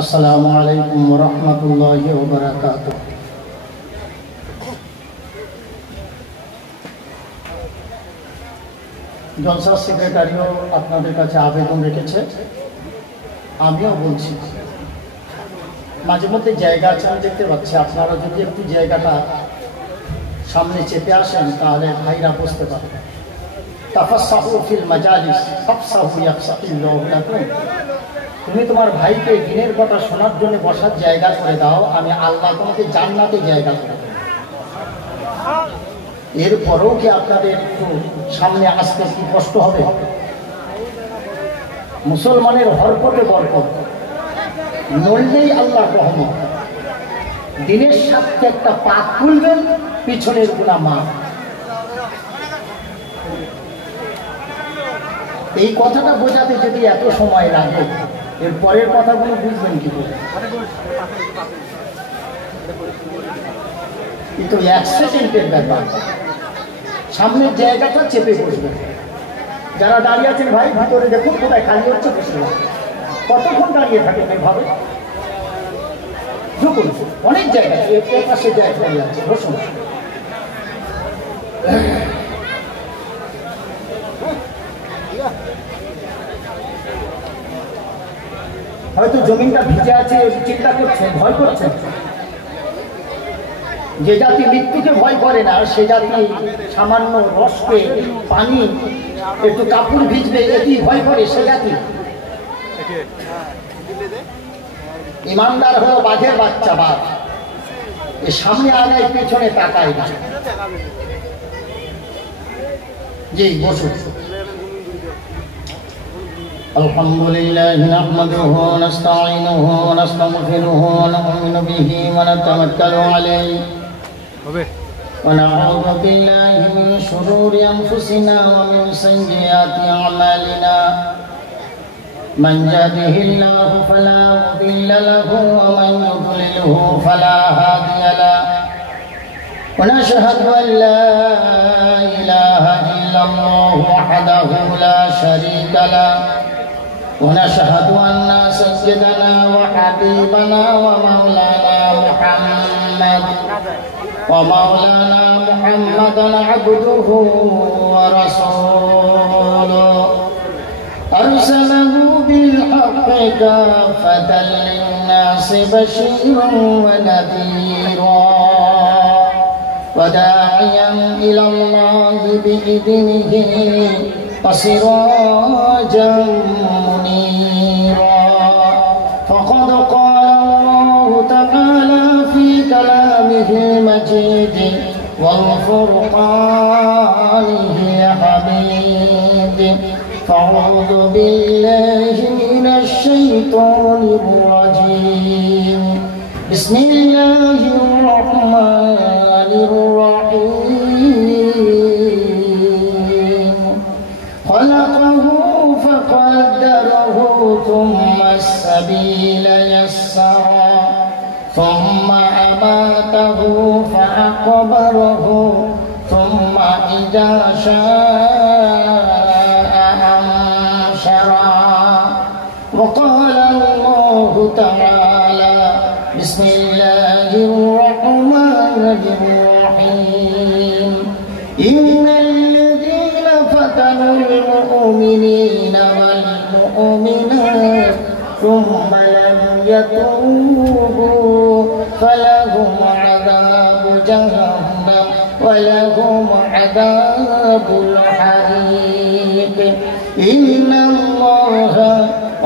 अस्सलामु अलैकुम वरहमतुल्लाहि वबरकातुह। জলসা সেক্রেটারিও আপনাদের কাছে আবেদন রেখেছে, আমিও বলছি মাঝে মধ্যে জায়গা আছে, আমি দেখতে পাচ্ছি আপনারা যদি একটু জায়গাটা সামনে চেপে আসেন তাহলে ভাইরা বসতে পারবে। তাফাসসাহু ফিল মাজালিস ফাফসাহু ইয়াফসাহিল্লাহু লাকুম। তুমি তোমার ভাইকে দিনের কথা শোনার জন্য বসার জায়গা করে দাও, আমি আল্লাহ তোমাকে জান্নাতে জায়গা করে দেব। এরপরেও কি আপনাদের একটু সামনে আসতে কি কষ্ট হবে? মুসলমানের হরকতে বরকত, নড়লেই আল্লাহর রহমত। দিনের সাথে একটা পা খুলবেন, পিছনের গুনাহ মাফ। এই কথাটা বোঝাতে যদি এত সময় লাগে, এর পরের কথাগুলো বুঝবেন কি করে? কিন্তু 1 সেকেন্ডের ব্যাপার, সামনের জায়গাটা চেপে বসবেন। যারা দাঁড়িয়ে আছেন ভাই ভিতরে দেখুন কোথায় খালি হচ্ছে, বসে কতক্ষণ দাঁড়িয়ে থাকেন এভাবে? ঝুঁকুন, অনেক জায়গায় এর পাশে জায়গা দাঁড়িয়ে আছে, বসুন। হয়তো জমিনটা ভিজে আছে, চিন্তা করছেন, ভয় করছেন। যে জাতি মৃত্যুকে ভয় করে না, সে জাতি সামান্য রসকে, পানি, একটু কাপড় ভিজবে এটি ভয় করে, সে জাতি। ইমানদার হলো বাঘের বাচ্চা, বাঘ এর সামনে আগায় পেছনে তাকায় না। জি বসুন। আলহামদুলিল্লাহ নাহমাদুহু ওয়া নাস্তাঈনুহু ওয়া নাস্তাগফিরুহু ওয়া নু'মিনু বিহি ওয়া নাতাওয়াক্কালু আলাইহি ওয়া না'উযু বিল্লাহি মিন শুরুরি আনফুসিনা ওয়া মিন সাইয়্যাতি আ'মালিনা। মান ইয়াহদিহিল্লাহু ফালা মুদিল্লা লাহু ওয়া মান ইউদ্লিলহু ফালা হাদিয়া লাহু। ওয়া নাশহাদু আন লা ইলাহা ইল্লাল্লাহু ওয়াহদাহু লা শারীকা লাহু। ونشهد أن سيدنا وحبيبنا ومولانا محمدا عبده ورسوله أرسله بالحق كافة للناس بشيرا ونذيرا وداعيا إلى الله بإذنه وسراجا منيرا. فقد قال الله تعالى في كلامه المجيد والفرقانه الحميد. فأعوذ بالله من الشيطان الرجيم. بسم الله الرحمن الرحيم. خلقه فقدره ثم السبيل يسره ثم أماته فأقبره ثم إذا شاء أنشره. وقال الله تعالى بسم الله الرحمن الرحيم. إن الذين فتنوا المؤمنين والمؤمنات ثم لم يتوبوا فلهم عذاب جهنم ولهم عذاب الحريق. إن الله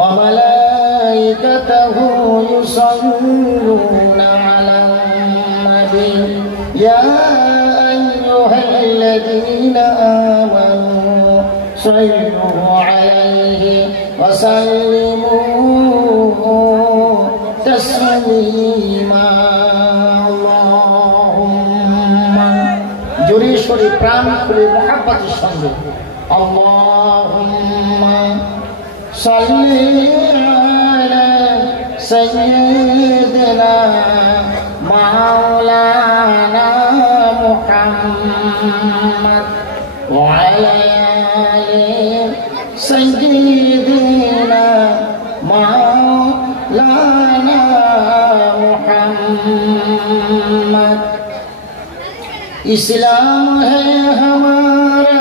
وملائكته يصلون على النبي يا أيها الذين آمنوا صلوا عليه وسلموا تسليما. اللهم জোরে সরে প্রাণ খুলে মুহাব্বতের সঙ্গে اللهم صل على سيدنا مولانا محمد وعلى آل سيدنا इस्लाम है हमारा,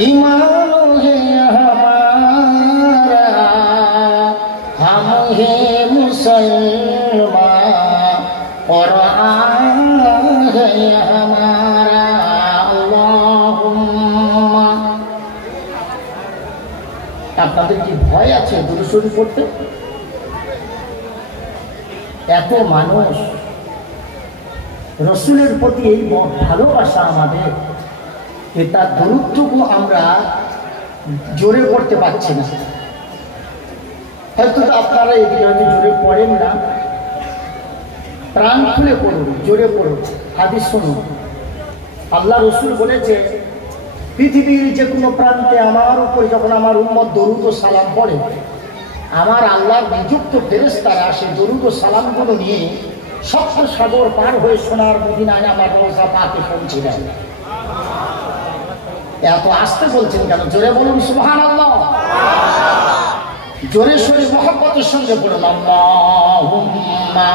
ईमान है हमारा, हम हैं मुसलमान और है हमारा। अल्लाहुम्मा। আপনাদের কি ভয় আছে দুরূদ শরীফ পড়তে? এত মানুষ, রসুলের প্রতি এই ভালোবাসা আমাদের, তার দরুদটুকু আমরা জোরে পড়তে পারছি না। হয়তো আপনারা এদিকে হয়তো জোরে পড়েন না, প্রাণ খুলে পড়ুন, জোরে পড়ুন, হাদিস শুনুন। আল্লাহ রসুল বলেছে, পৃথিবীর যে কোনো প্রান্তে আমার উপরে যখন আমার উম্মত দরুদ ও সালাম পড়ে, আমার আল্লাহর নিযুক্ত ফেরেশতারা আসে দরুদ ও সালামগুলো নিয়ে সপ্ত সাগর পার হয়ে সোনার মদিনায় আমার রওজা পাকে পৌঁছে দেয়। এত আসতে বলছেন কেন? জোরে বলুন সুবহানাল্লাহ। জোরে সোরে মহব্বতের সঙ্গে বলুন আল্লাহুম্মা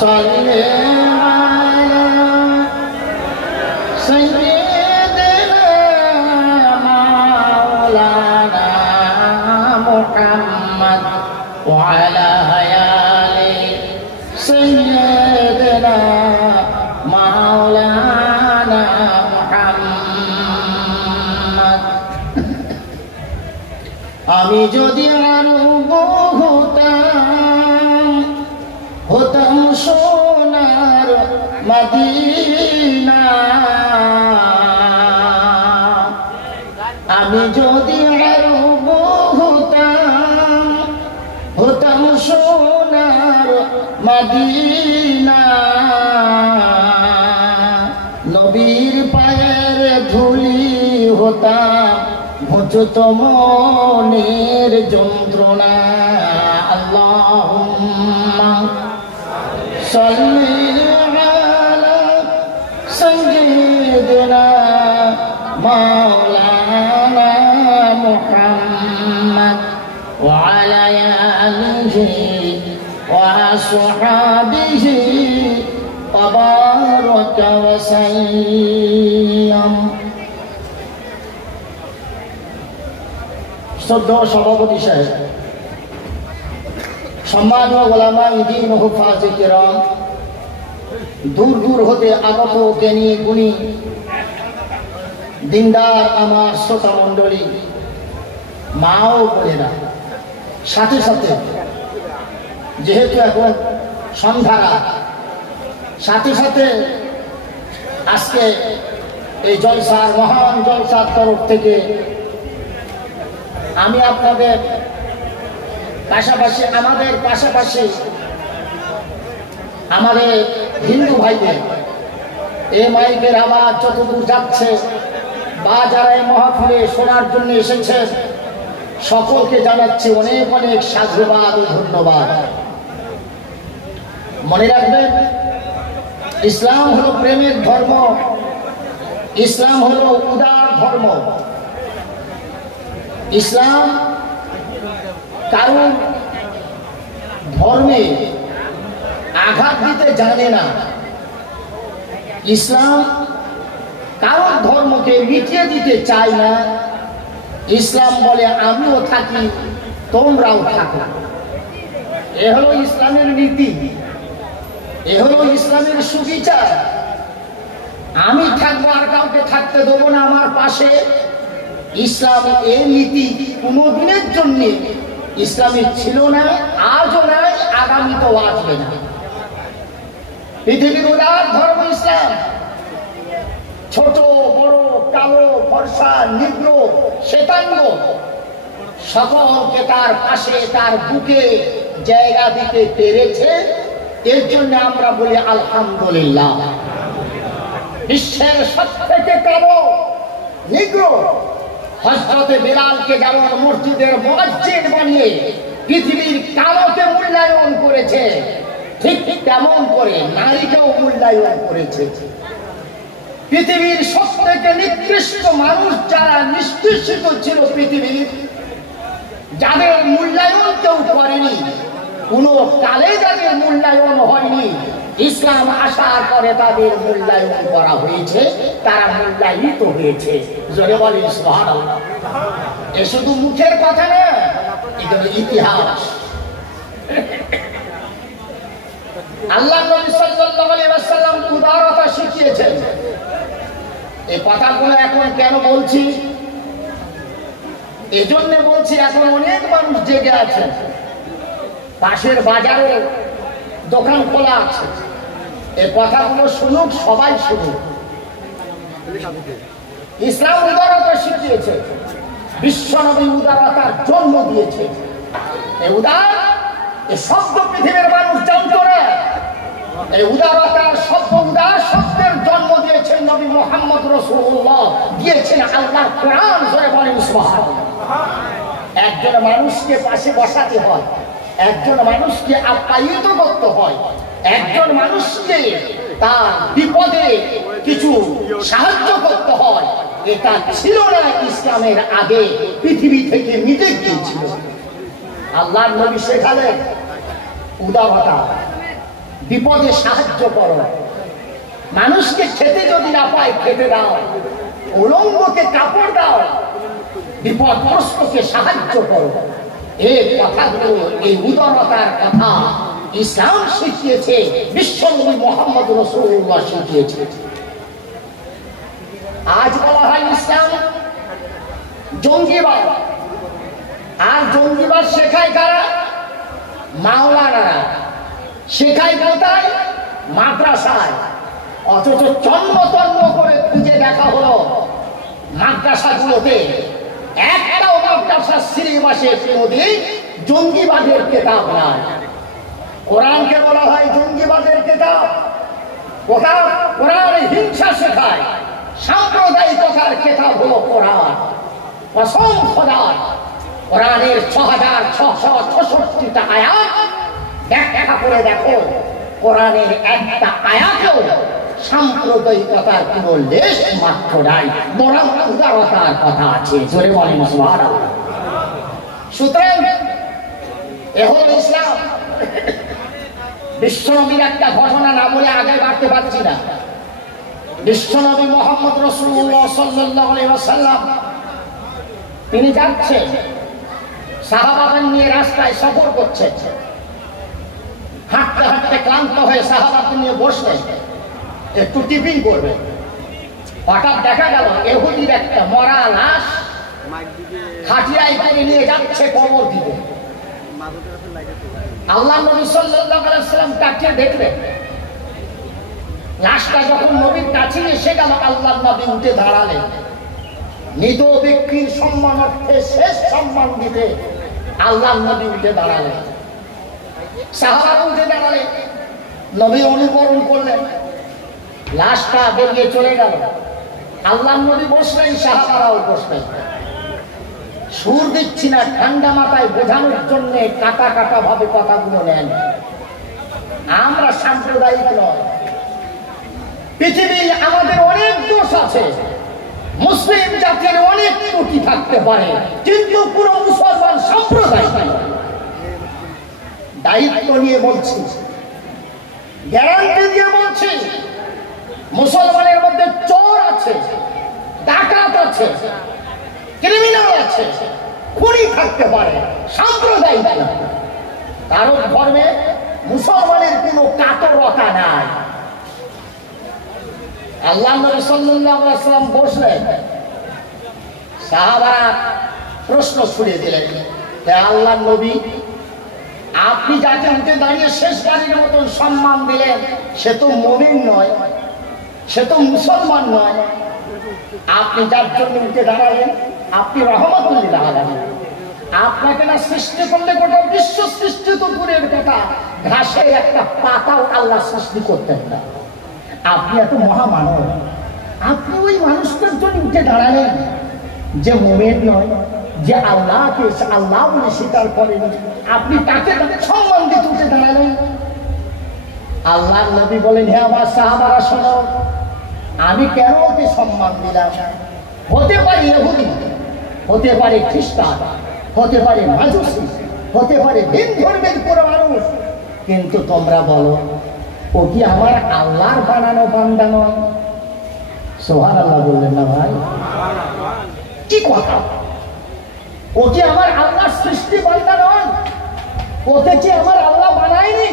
সাল্লি আলা সাইয়্যিদিনা মাওলানা মুহাম্মদ ওয়া আলা আলি সাইয়্যিদিনা মাওলানা মুহাম্মদ। আমি যদি আরো হতাম সোনার মদিনা, আমি যদি আরো হতাম সোনার মদিনা, নবীর পায়ের ধুলি হতাম ঘুচত মনের যন্ত্রণা। আল্লাহুম্মা সাল্লি আলা সাইয়্যিদিনা মাওলানা মুহাম্মদ ওয়া আলা আলিহি ওয়া আসহাবিহি ওয়া বারাকা ওয়া সাল্লাম। শ্রদ্ধেয় সভাপতি সাহেব, সম্মানীয় ওলামা দ্বীন ও হুফাজে কেরাম, দূর দূর হতে আগত জ্ঞানী গুণী দিনদার আমার শ্রোতা মণ্ডলী, মা ও বোনেরা, সাথে সাথে যেহেতু এখন সন্ধ্যা, সাথে সাথে আজকে এই জলসার মহান জলসার তরফ থেকে আমি আপনাদের পাশাপাশি আমাদের হিন্দু ভাইদের এই মাইকের আওয়াজ যতদূর যাচ্ছে বা যারা এই মাহফিলে শোনার জন্য এসেছে সকলকে জানাচ্ছি অনেক অনেক সাধুবাদ ও ধন্যবাদ। মনে রাখবেন, ইসলাম হলো প্রেমের ধর্ম, ইসলাম হলো উদার ধর্ম। ইসলাম কারণ ধর্মে আঘাত দিতে জানে না। ইসলাম কারণ ধর্মকে মিটিয়ে দিতে চায় না। ইসলাম বলে আমিও থাকি, তোমরাও থাকো। এ হলো ইসলামের নীতি, এ হলো ইসলামের সুবিচার। আমি থাকবো আর কাউকে থাকতে দেবো না আমার পাশে। ইসলাম এই নীতি কোনোদিনের জন্য ইসলামের ছিল না, আজও নাই, আগামীতেও আসবে না। পৃথিবীর উদার ধর্ম ইসলাম। ছোট বড়, কালো ফর্সা, নিগ্র শ্বেতাঙ্গ সকলকে তার পাশে তার বুকে জায়গা দিতে পেরেছে। এর জন্য আমরা বলি আলহামদুলিল্লাহ। বিশ্বের সবথেকে কালো নিগ্র হযরতে বেলালকে যেমন মসজিদের মুয়াজ্জিন বানিয়ে পৃথিবীর কালোকে মূল্যায়ন করেছে, ঠিক তেমন করে নারীকেও মূল্যায়ন করেছে। পৃথিবীর সবথেকে নিকৃষ্ট মানুষ যারা নিষ্কৃষ্ট ছিল পৃথিবীর, যাদের মূল্যায়ন কেউ করেনি, কোনো কালে যাদের মূল্যায়ন হয়নি, ইসলাম আসার পরে তাদের মূল্যায়ন করা হয়েছে, তারা মূল্যায়িত হয়েছে। জোরে বলেন সুবহানাল্লাহ। এ শুধু মুখের কথা না, এটা ইতিহাস। আল্লাহ নবী সাল্লাল্লাহু আলাইহি ওয়াসাল্লাম উদারতা শিখিয়েছেন। এই কথাগুলো এখন কেন বলছি? এজন্য বলছি, এখন অনেক মানুষ জেগে আছে, পাশের বাজারে দোকান খোলা আছে, এই কথাগুলো শুনুক, সবাই শুনুক। ইসলাম উদারতা শিখিয়েছে, বিশ্বনবী উদারতার জন্ম দিয়েছে। এই উদার, এই শব্দ পৃথিবীর মানুষ জানতো না। এই উদারতার শব্দ, উদার শব্দের জন্ম দিয়েছেন নবী মুহাম্মদ রাসূলুল্লাহ, দিয়েছেন আল্লাহর কোরআন। জোরে বলেন সুবহানাল্লাহ। একজন মানুষকে পাশে বসাতে হয়, একজন মানুষকে আপ্যায়িত করতে হয়, একজন মানুষকে তার বিপদে কিছু সাহায্য করতে হয়। এটা ছিল না ইসলামের আগে, পৃথিবী থেকে মিটে গিয়েছিল। আল্লাহর নবী শেখালেন উদারতা, বিপদে সাহায্য করো, মানুষকে খেতে যদি না পায় খেতে দাও, উলঙ্গকে কাপড় দাও, বিপদগ্রস্তকে সাহায্য করো। এই কথাগুলো, এই উদারতার কথা ইসলাম শিখিয়েছে, বিশ্বনবী মুহাম্মদ রাসূলুল্লাহ শিখিয়েছে। আজ বলা হয় ইসলাম জঙ্গিবাদ, আর জঙ্গিবাদ শেখায় কারা? মাওলানারা। শেখায় কোথায়? মাদ্রাসায়। অথচ জন্ম করে খুঁজে দেখা হলো মাদ্রাসাগুলোতে একটাও মাদ্রাসার সিলেবাসে কোনোদিন জঙ্গিবাদের কেতাব নাই। কোরআনকে বলা হয় জঙ্গিবাদের কেতাব। কোরআন হিংসা শেখায়, সাম্প্রদায়িকতার কেতাব হলো কোরআন। কসম খোদার, কোরআনের ৬৬৬৬টা আয়াত ব্যাখ্যা করে দেখো, কোরআনের একটা আয়াতেও সাম্প্রদায়িকতার কোনো লেশ মাত্র নাই, বরং উদারতার কথা আছে। জোরে বলেন সুবহানাল্লাহ। সুতরাং এ হলো ইসলাম। বিশ্বনবীর একটা ঘটনা না বলে আগে বাড়তে পারছি না। বিশ্বনবী মুহাম্মদ রাসূলুল্লাহ সাল্লাল্লাহু আলাইহি ওয়াসাল্লাম তিনি যাচ্ছেন, সাহাবাদের নিয়ে রাস্তায় সফর করছেন। হাঁটতে হাঁটতে ক্লান্ত হয়ে সাহাবাদের নিয়ে বসলেন, একটু টিফিন করবে। হঠাৎ দেখা গেল ইহুদির একটা মরা লাশ খাটিয়ায় করে নিয়ে যাচ্ছে কবর দিতে। আল্লাহ নবী সাল্লাল্লাহু আলাইহি ওয়াসাল্লাম তাকে দেখলেন। লাশটা যখন নবীর কাছে এসে গেল, আল্লাহর নবী উঠে দাঁড়ালেন। মৃত ব্যক্তির সম্মানার্থে শেষ সম্মান দিতে আল্লাহর নবী উঠে দাঁড়ালেন। সাহাবারা উঠে দাঁড়ালেন, নবী অনুকরণ করলেন। লাশটা বেরিয়ে চলে গেল। আল্লাহর নবী বসলেন, সাহাবারাও বসলেন। সুর দিচ্ছি না, ঠান্ডা মাথায় বোঝানোর জন্য কাটা কাটা ভাবে কথাগুলো নেন। আমরা সাম্প্রদায়িক নয়। পৃথিবী আমাদের অনেক দোষ আছে, মুসলিম জাতির অনেক ত্রুটি থাকতে পারে, কিন্তু কোন মুসলমান সম্প্রদায় দায়িত্ব নিয়ে বলছি, গ্যারান্টি দিয়ে বলছি, মুসলমানের মধ্যে চোর আছে, ডাকাত আছে, ক্রিমিনাল আছে, খুনি থাকতে পারে, সাম্প্রদায়িক না। কারণ ধর্মে মুসলমানের কোনো কাতরতা নাই। আল্লাহ নবী সাল্লাল্লাহু আলাইহি ওয়াসাল্লাম বসলেন। সাহাবারা প্রশ্ন ছুড়ে দিলেন, হে আল্লাহর নবী, আপনি যাকে উঠে দাঁড়িয়ে শেষবারের মতন সম্মান দিলেন, সে তো মুমিন নয়, সে তো মুসলমান নয়। আপনি যার জন্য উঠে দাঁড়ালেন, আপনি রহমতুল লিল আলামিন। আপনাকে না সৃষ্টি করলে গোটা বিশ্ব সৃষ্টি তো দূরের কথা, ঘাসের একটা পাতাও আল্লাহ সৃষ্টি করতেন না। আপনি এত মহামানব, আপনি ওই মানুষটার জন্য উঠে দাঁড়ালেন যে মুমিন নয়, যে আল্লাহকে আল্লাহ বলে স্বীকার করেন, আপনি তাকে সম্মান দিতে উঠে দাঁড়ালেন। আল্লাহর নবী বলেন, হে আমার সাহাবারা শোনো, আমি কেন ওকে সম্মান দিলাম? হতে পারে ইহুদি, হতে পারে খ্রিস্টান, হতে পারে মাজুসি, হতে পারে ভিন ধর্মের কোনো মানুষ, কিন্তু তোমরা বলো ও কি আমার আল্লাহর বানানো বান্দা নয়? সুবহানাল্লাহ বললেন না ভাই? কি কথা? ও কি আমার আল্লাহর সৃষ্টি বান্দা নয়? ওকে কি আমার আল্লাহ বানায়নি?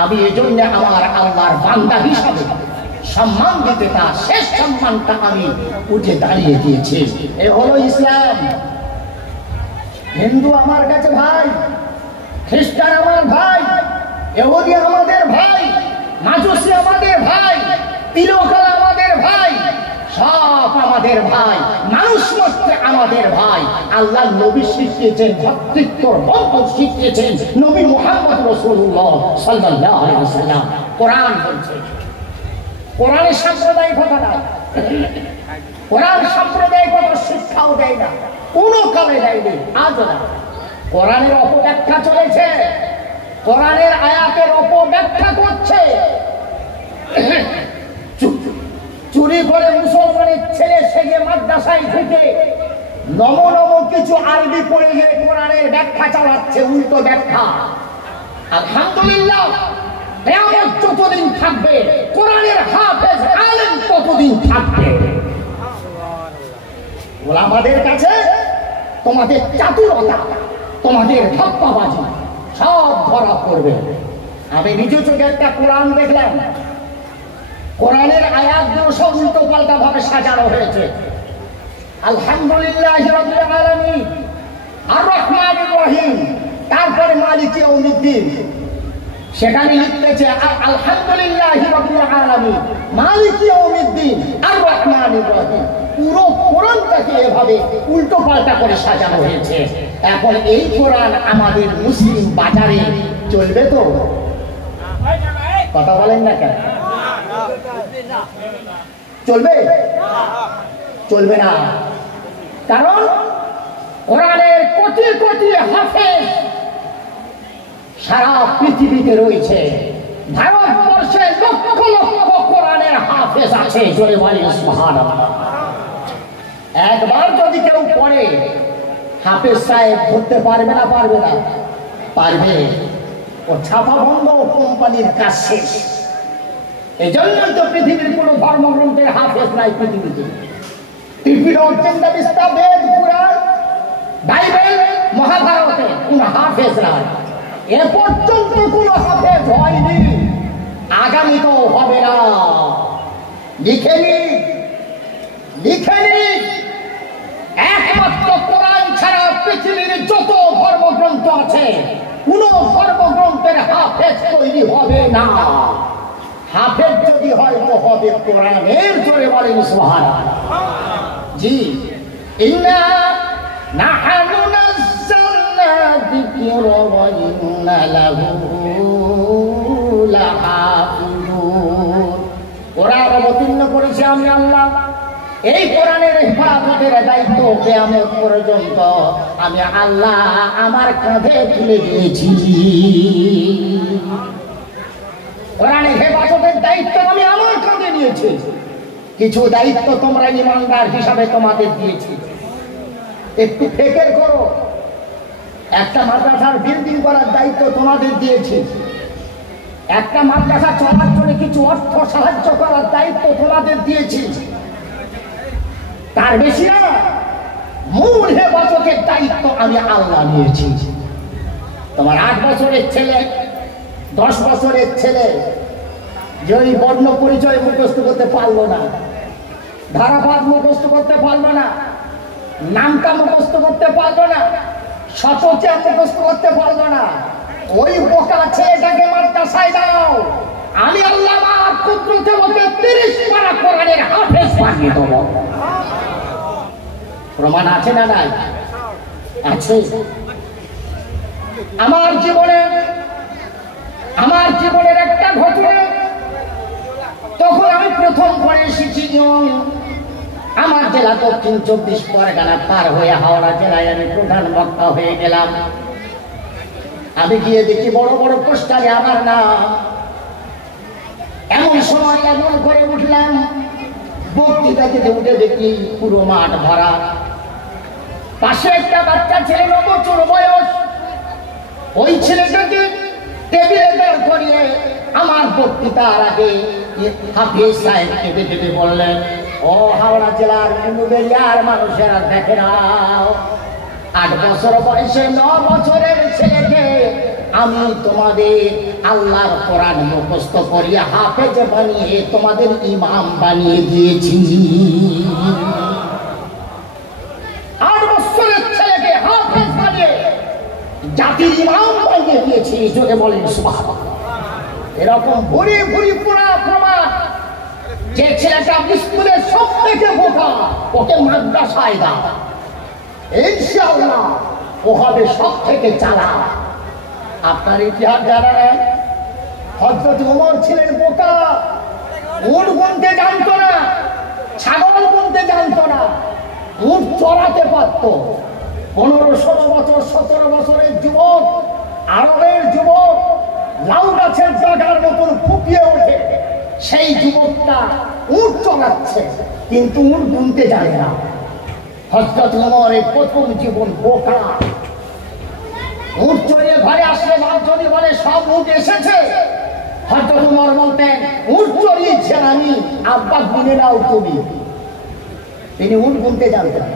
আমি এজন্য আমার আল্লাহর বান্দা হিসাবে সম্মান দিতে, তার শেষ সম্মানটা আমি উঠে দাঁড়িয়ে দিয়েছি। এ হলো ইসলাম। হিন্দু আমার কাছে ভাই, খ্রিস্টান আমার ভাই, ইহুদি আমাদের ভাই, মাজুসি আমাদের ভাই, তিলকাল আমাদের ভাই, সব আমাদের ভাই, মানুষ মাত্র আমাদের ভাই। আল্লাহ নবী শিখিয়েছেন, ভ্রাতৃত্বর বন্ধন শিখিয়েছেন নবী মুহাম্মদ রাসূলুল্লাহ সাল্লাল্লাহু আলাইহি ওয়াসাল্লাম। কোরআন বলছে, কোরআনে সাম্প্রদায়িকতা নাই, কোরআন সাম্প্রদায়িকতার শিক্ষাও দেয় না, কোনো কালে দেয়নি, আজও না। কোরআনের অপব্যাখ্যা চলেছে, কোরআনের আয়াতের অপব্যাখ্যা করছে। চুরি করে মুসলমানের ছেলে সেজে মাদ্রাসায় ঢুকে নম নম কিছু আরবি পড়ে গিয়ে কোরআনের ব্যাখ্যা চালাচ্ছে, উল্টো ব্যাখ্যা। আলহামদুলিল্লাহ, কিয়ামত যতদিন থাকবে কোরআনের হাফেজ আলেম ততদিন থাকবে। ওলামাদের কাছে তোমাদের চাতুরতা, তোমাদের ধাপ্পাবাজি সব ধরা পড়বে। আমি নিজে চোখে একটা কোরআন দেখলাম, কোরআনের আয়াতগুলো সব উল্টো পাল্টা ভাবে সাজানো হয়েছে। আলহামদুলিল্লাহি রাব্বিল আলামিন, আর রহমানির রহিম, তারপরে মালিকি ইয়াউমিদ্দিন। সেখানে লিখতেছে আলহামদুলিল্লাহি রাব্বিল আলামিন, মালিকি ইয়াউমিদ্দিন, আর রহমানির রহিম। পুরো কোরআনটাকে এভাবে উল্টো পাল্টা করে সাজানো হয়েছে। এখন এই কোরআন আমাদের মুসলিম বাজারে চলবে তো? কথা বলেন না কেন? চলবে? চলবে না। কারণ কোরআনের কোটি কোটি হাফেজ সারা পৃথিবীতে রয়েছে। ভারতবর্ষে লক্ষ লক্ষ কোরআনের হাফেজ আছে। জয় বলেন সুবহানাল্লাহ। একবার যদি কেউ পড়ে, হাফেজ সাহেব ধরতে পারবে না? পারবে না? পারবে। ও ছাপা বন্ধ, কোম্পানির কাজ শেষ। এই জন্যই তো পৃথিবীর কোন ধর্মগ্রন্থের হাফেজ নাই পৃথিবীতে। ত্রিপিটক, চিন্তাবিস্তা, বেদ, পুরাণ, বাইবেল, মহাভারতে কোন হাফেজ নাই। এ পর্যন্ত কোন হাফেজ হয়নি, আগামীতেও হবে না। লিখেনি, লিখেনি। একমাত্র কোরআন ছাড়া পৃথিবীর যত ধর্মগ্রন্থ আছে, কোন ধর্মগ্রন্থের হাফেজ তৈরি হবে না। হাফেজ যদি হয় তো হবে কোরআনের। জোরে বলেন সুবহানাল্লাহ। জি, ইন্না নাহনু নাযালনা যিকরা ওয়া ইন্না লাহু লাহাফিজুন। কোরআন অবতীর্ণ করেছি আমি আল্লাহ। এই কোরআনের হেফাজতের দায়িত্ব কিয়ামত পর্যন্ত আমি আল্লাহ আমার কাঁধে তুলে দিয়েছি। কোরআনের হেফাজতের দায়িত্ব আমি আমার কাঁধে নিয়েছি। কিছু দায়িত্ব তোমরা ঈমানদার হিসাবে তোমাদের দিয়েছি। একটু ফিকির করো। একটা মাদ্রাসার বিল্ডিং করার দায়িত্ব তোমাদের দিয়েছি। একটা মাদ্রাসা চলার জন্য কিছু অর্থ সাহায্য করার দায়িত্ব তোমাদের দিয়েছি। তার বেশি না, মূল হেফাজতের দায়িত্ব আমি আল্লাহ নিয়েছি। তোমার 8 বছরের ছেলে, 10 বছরের ছেলে যে ওই বর্ণ পরিচয় মুখস্থ করতে পারলো না, ধারাপাত মুখস্থ করতে পারলো না, নামটা মুখস্থ করতে পারলো না, শতচা মুখস্থ করতে পারলো না, ওই বোকা ছেলেটাকে মাদ্রাসায় দাও, আমি আল্লাহ আমার কুদরতে ওকে 30 পারা কোরআনের হাফেজ বানিয়ে দেবো। প্রমাণ আছে না নাই? আছে। আমার জীবনের একটা ঘটনা, তখন আমি প্রথম পড়ে এসেছি। আমার জেলা দক্ষিণ 24 পরগনা পার হয়ে হাওড়া জেলায় আমি প্রধান বক্তা হয়ে গেলাম। আমি গিয়ে দেখি বড় বড় পোস্টারে আমার নাম। এমন সময় এমন করে উঠলাম, বক্তৃতা দিতে উঠে দেখি পুরো মাঠ ভরা। পাশে একটা বাচ্চা ছেলে, 9 বছর বয়স। ওই ছেলেটাকে টেবিলে দাঁড় করিয়ে বক্তৃতার আগে হাফিজ সাহেব কেঁদে কেঁদে বললেন, ও হাওড়া জেলার মুন্ডুবেরিয়ার মানুষেরা দেখে নাও, 8 বছর বয়সে 9 বছরের ছেলেকে আমি তোমাদের আল্লাহর কোরআন মুখস্থ করিয়ে হাফেজ বানিয়ে তোমাদের ইমাম বানিয়ে দিয়েছি। 8 বছরের ছেলেকে হাফেজ বানিয়ে জাতির ইমাম বানিয়ে দিয়েছি। জোরে বলেন সুবহানাল্লাহ। এরকম ভুরি ভুরি পুরা প্রমাণ। যে ছেলেটা স্কুলের সব থেকে বোকা, ওকে মাদ্রাসায় দাও, ইনশাআল্লাহ ও হবে সব থেকে চালাক। আপনার ইতিহাস জানা নেই? হযরত ওমর ছিলেন বোকা, উট গুনতে জানতো না, ছাগল গুনতে জানতো না, উট চড়াতে পারত। 15-16 বছর 17 বছরের যুবক, আরবের যুবক, লাউ গাছের জাগার মতন ফুপিয়ে ওঠে। সেই যুবকটা উট চড়াচ্ছে, কিন্তু উট গুনতে জানে না। হযরত ওমরের প্রথম জীবন বোকা। উট চড়িয়ে ঘরে আসলে বাপ যদি বলে সব উট এসেছে, হযরত ওমর বলতেন, উট চড়িয়েছেন আমি, আব্বা গুনে নাও তুমি। তিনি উট গুনতে জানতেন।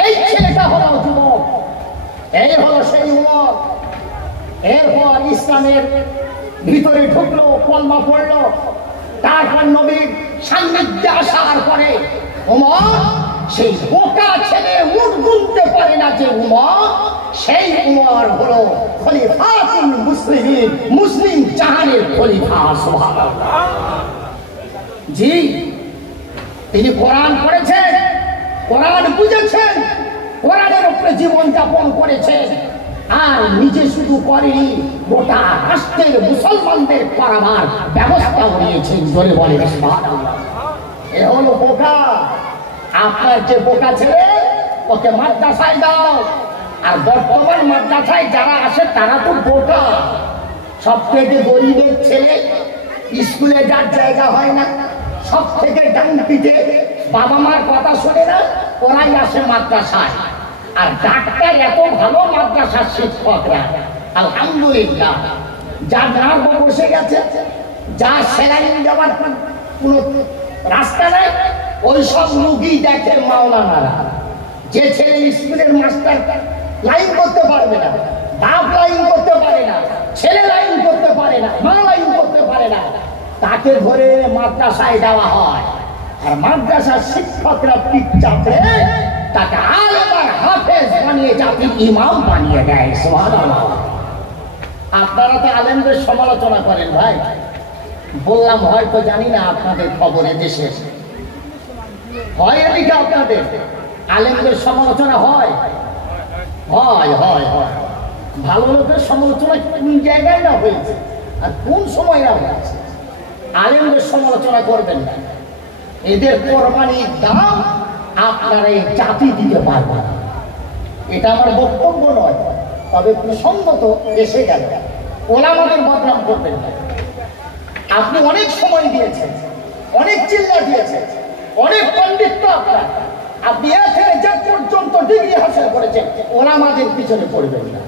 এই ছেলেটা হলো যুবক, এই হলো সেই ওমর। এরপর ইসলামের ভিতরে ঢুকলো, কলমা পড়লো। তারপর নবীর সান্নিধ্যে আসার পরে ওমর সেই বোকা ছেলে উট গুনতে পারে না যে ওমর, সেই ওমর হলো খলিফাতুল মুসলিমিন, মুসলিম জাহানের খলিফা। সুবহানাল্লাহ। জি, তিনি কোরআন পড়েছেন, কোরআন বুঝেছেন, কোরআনের উপরে জীবন যাপন করেছেন। আর নিজে শুধু করেনি, গোটা রাষ্ট্রের মুসলমানদের করাবার ব্যবস্থা নিয়েছেন। জোরে বলে সুবহানাল্লাহ। এ হলো বোকা। আপনার যে বোকা ছেলে, ওকে মাদ্রাসায় দাও। আর বর্তমান মাদ্রাসায় যারা আসে তারা তো বোকা। সব থেকে গরিবের ছেলে, স্কুলে যার জায়গা হয় না, সব থেকে ডান পিঠে, বাবা মার কথা শুনে না, ওরাই আসে মাদ্রাসায়। আর ডাক্তার এত ভালো মাদ্রাসার শিক্ষকরা, আলহামদুলিল্লাহ। যার নার্ভ বসে গেছে, যার সেলাইন দেওয়ার কোনো রাস্তা নাই, ওই সব রুগী দেখে মাওলানারা। যে ছেলে স্কুলের মাস্টার লাইন করতে পারবে না, বাপ লাইন করতে পারে না, ছেলে লাইন করতে পারে না, মা লাইন করতে পারে না, তাকে ধরে মাদ্রাসায় দেওয়া হয়। আর মাদ্রাসার শিক্ষকরা পিঠ চাপড়ে তাকে আলেম আর হাফেজ বানিয়ে জাতির ইমাম বানিয়ে দেয়। সুবহানাল্লাহ। আপনারা তো আলেমদের সমালোচনা করেন ভাই, বললাম হয়তো জানি না আপনাদের খবরে দেশে হয়, এদিকে আপনাদের আলেমদের সমালোচনা হয় হয় হয় হয় ভালো লোকের সমালোচনা কোন জায়গায় না হয়েছে আর কোন সময় না হয়েছে। আলেমদের সমালোচনা করবেন না, এদের কোরবানির দাম আপনারা এই জাতি দিতে পারবেন না। এটা আমার বক্তব্য নয়, তবে প্রসঙ্গত এসে গেল, ওলামাদের বদনাম করবেন না। আপনি অনেক সময় দিয়েছেন, অনেক চিল্লা দিয়েছেন, অনেক পণ্ডিত্য আপনার, আপনি এ থেকে যে পর্যন্ত ডিগ্রি হাসিল করেছেন, ওলামাদের পিছনে পড়বেন না।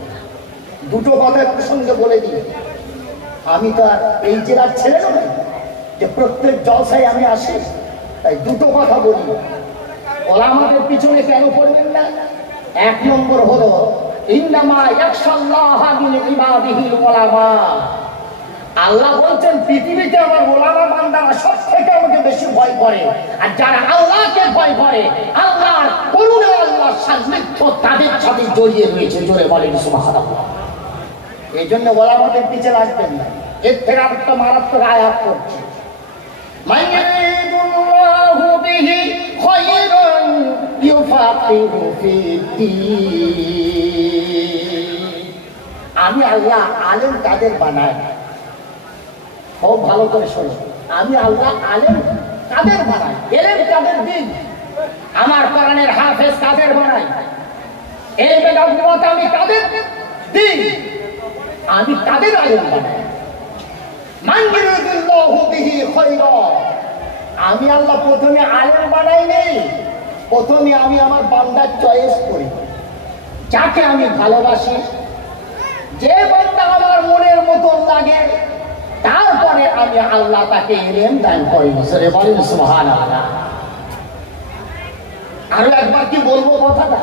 দুটো কথার প্রসঙ্গে বলে দিই, আমি তো আর এই জেলার ছেলে নয় যে প্রত্যেক জলসায় আমি আসি, তাই দুটো কথা বলি। ওলামাদের পিছনে কেন পড়বেন না? 1 নম্বর হলো, ইন্নামা ইয়াখশাল্লাহা মিন ইবাদিহিল উলামা। আল্লাহ বলছেন পৃথিবীতে আমার ওলামা বান্দারা সব থেকে আমাকে বেশি ভয় করে। আর যারা আল্লাহকে ভয় করে, আল্লাহর করুণা, আল্লাহর সান্নিধ্য তাদের সাথে জড়িয়ে রয়েছে। জোরে বলেন সুবহানাল্লাহ। এই জন্য ওলামাদের পিছনে আসবেন না। এর থেকে আরেকটা মারাত্মক আয়াত করছে, মাইয়ারিদুল্লাহু বিহি খায়রান ইউফাকিহু ফিদ্দীন। আমি আল্লাহ আলেম কাদের বানাই, খুব ভালো করে শোনো, আমি আল্লাহ আলেম কাদের বানাই, এলেম কাদের দিন, আমার কোরআনের হাফেজ কাদের বানাই, এলেমের নবুয়ত আমি কাদের দিন, আমি কাদের আলেম বানাই। মাইয়ারিদুল্লাহু বিহি খায়রান। আমি আল্লাহ প্রথমে আলেম বানাই নেই, প্রথমে আমি আমার বান্দার চয়েস করি, যাকে আমি ভালোবাসি, যে বান্দা আমার মনের মতন লাগে, তারপর আমি আল্লাহ তাকে ইলম দান করি। সরে বলেন সুবহানাল্লাহ। আরো একবার কি বলবো কথাটা,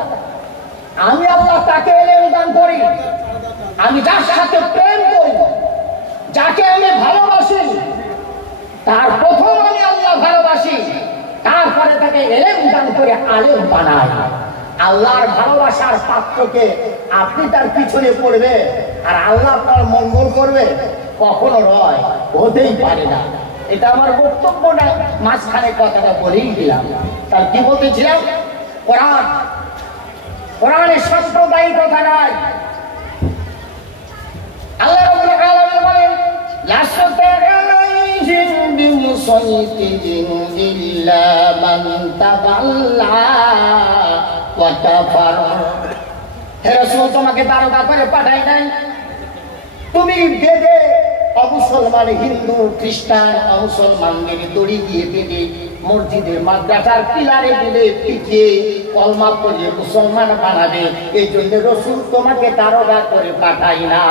আমি আল্লাহ তাকে ইলম দান করি, আমি যার সাথে প্রেম করি, যাকে আমি ভালোবাসি, তার প্রথম আমি আল্লাহ ভালোবাসি, তারপরে তাকে ইলম দান করে আলেম বানাই। আল্লাহর ভালোবাসার পাত্রকে আপনি তার পিছনে পড়বে আর আল্লাহ তার মঙ্গল করবে, কখনো নয়, হতেই পারে না। এটা আমার বক্তব্য না, মাঝখানে কথাটা বলেই দিলাম। তার কি বলতেছিলাম, কোরআনের সাম্প্রদায়িক কথা নয়। আল্লাহ রাব্বুল আলামিন বলেন লাসতা আলাইহিম বিমুসাইতিরিন ইল্লা মান তাওয়াল্লা ওয়া কাফার। হে রাসূল, তোমাকে দারোগা করে পাঠাই নাই, তুমি বেদে অমুসলমান, হিন্দু, খ্রিস্টান, অমুসলমানদের দড়ি দিয়ে বেঁধে মসজিদের মাদ্রাসার পিলারে দিলে পিছিয়ে কলমা পড়িয়ে মুসলমান বানাবে, এই জন্য রাসূল তোমাকে দারোগা করে পাঠাই না।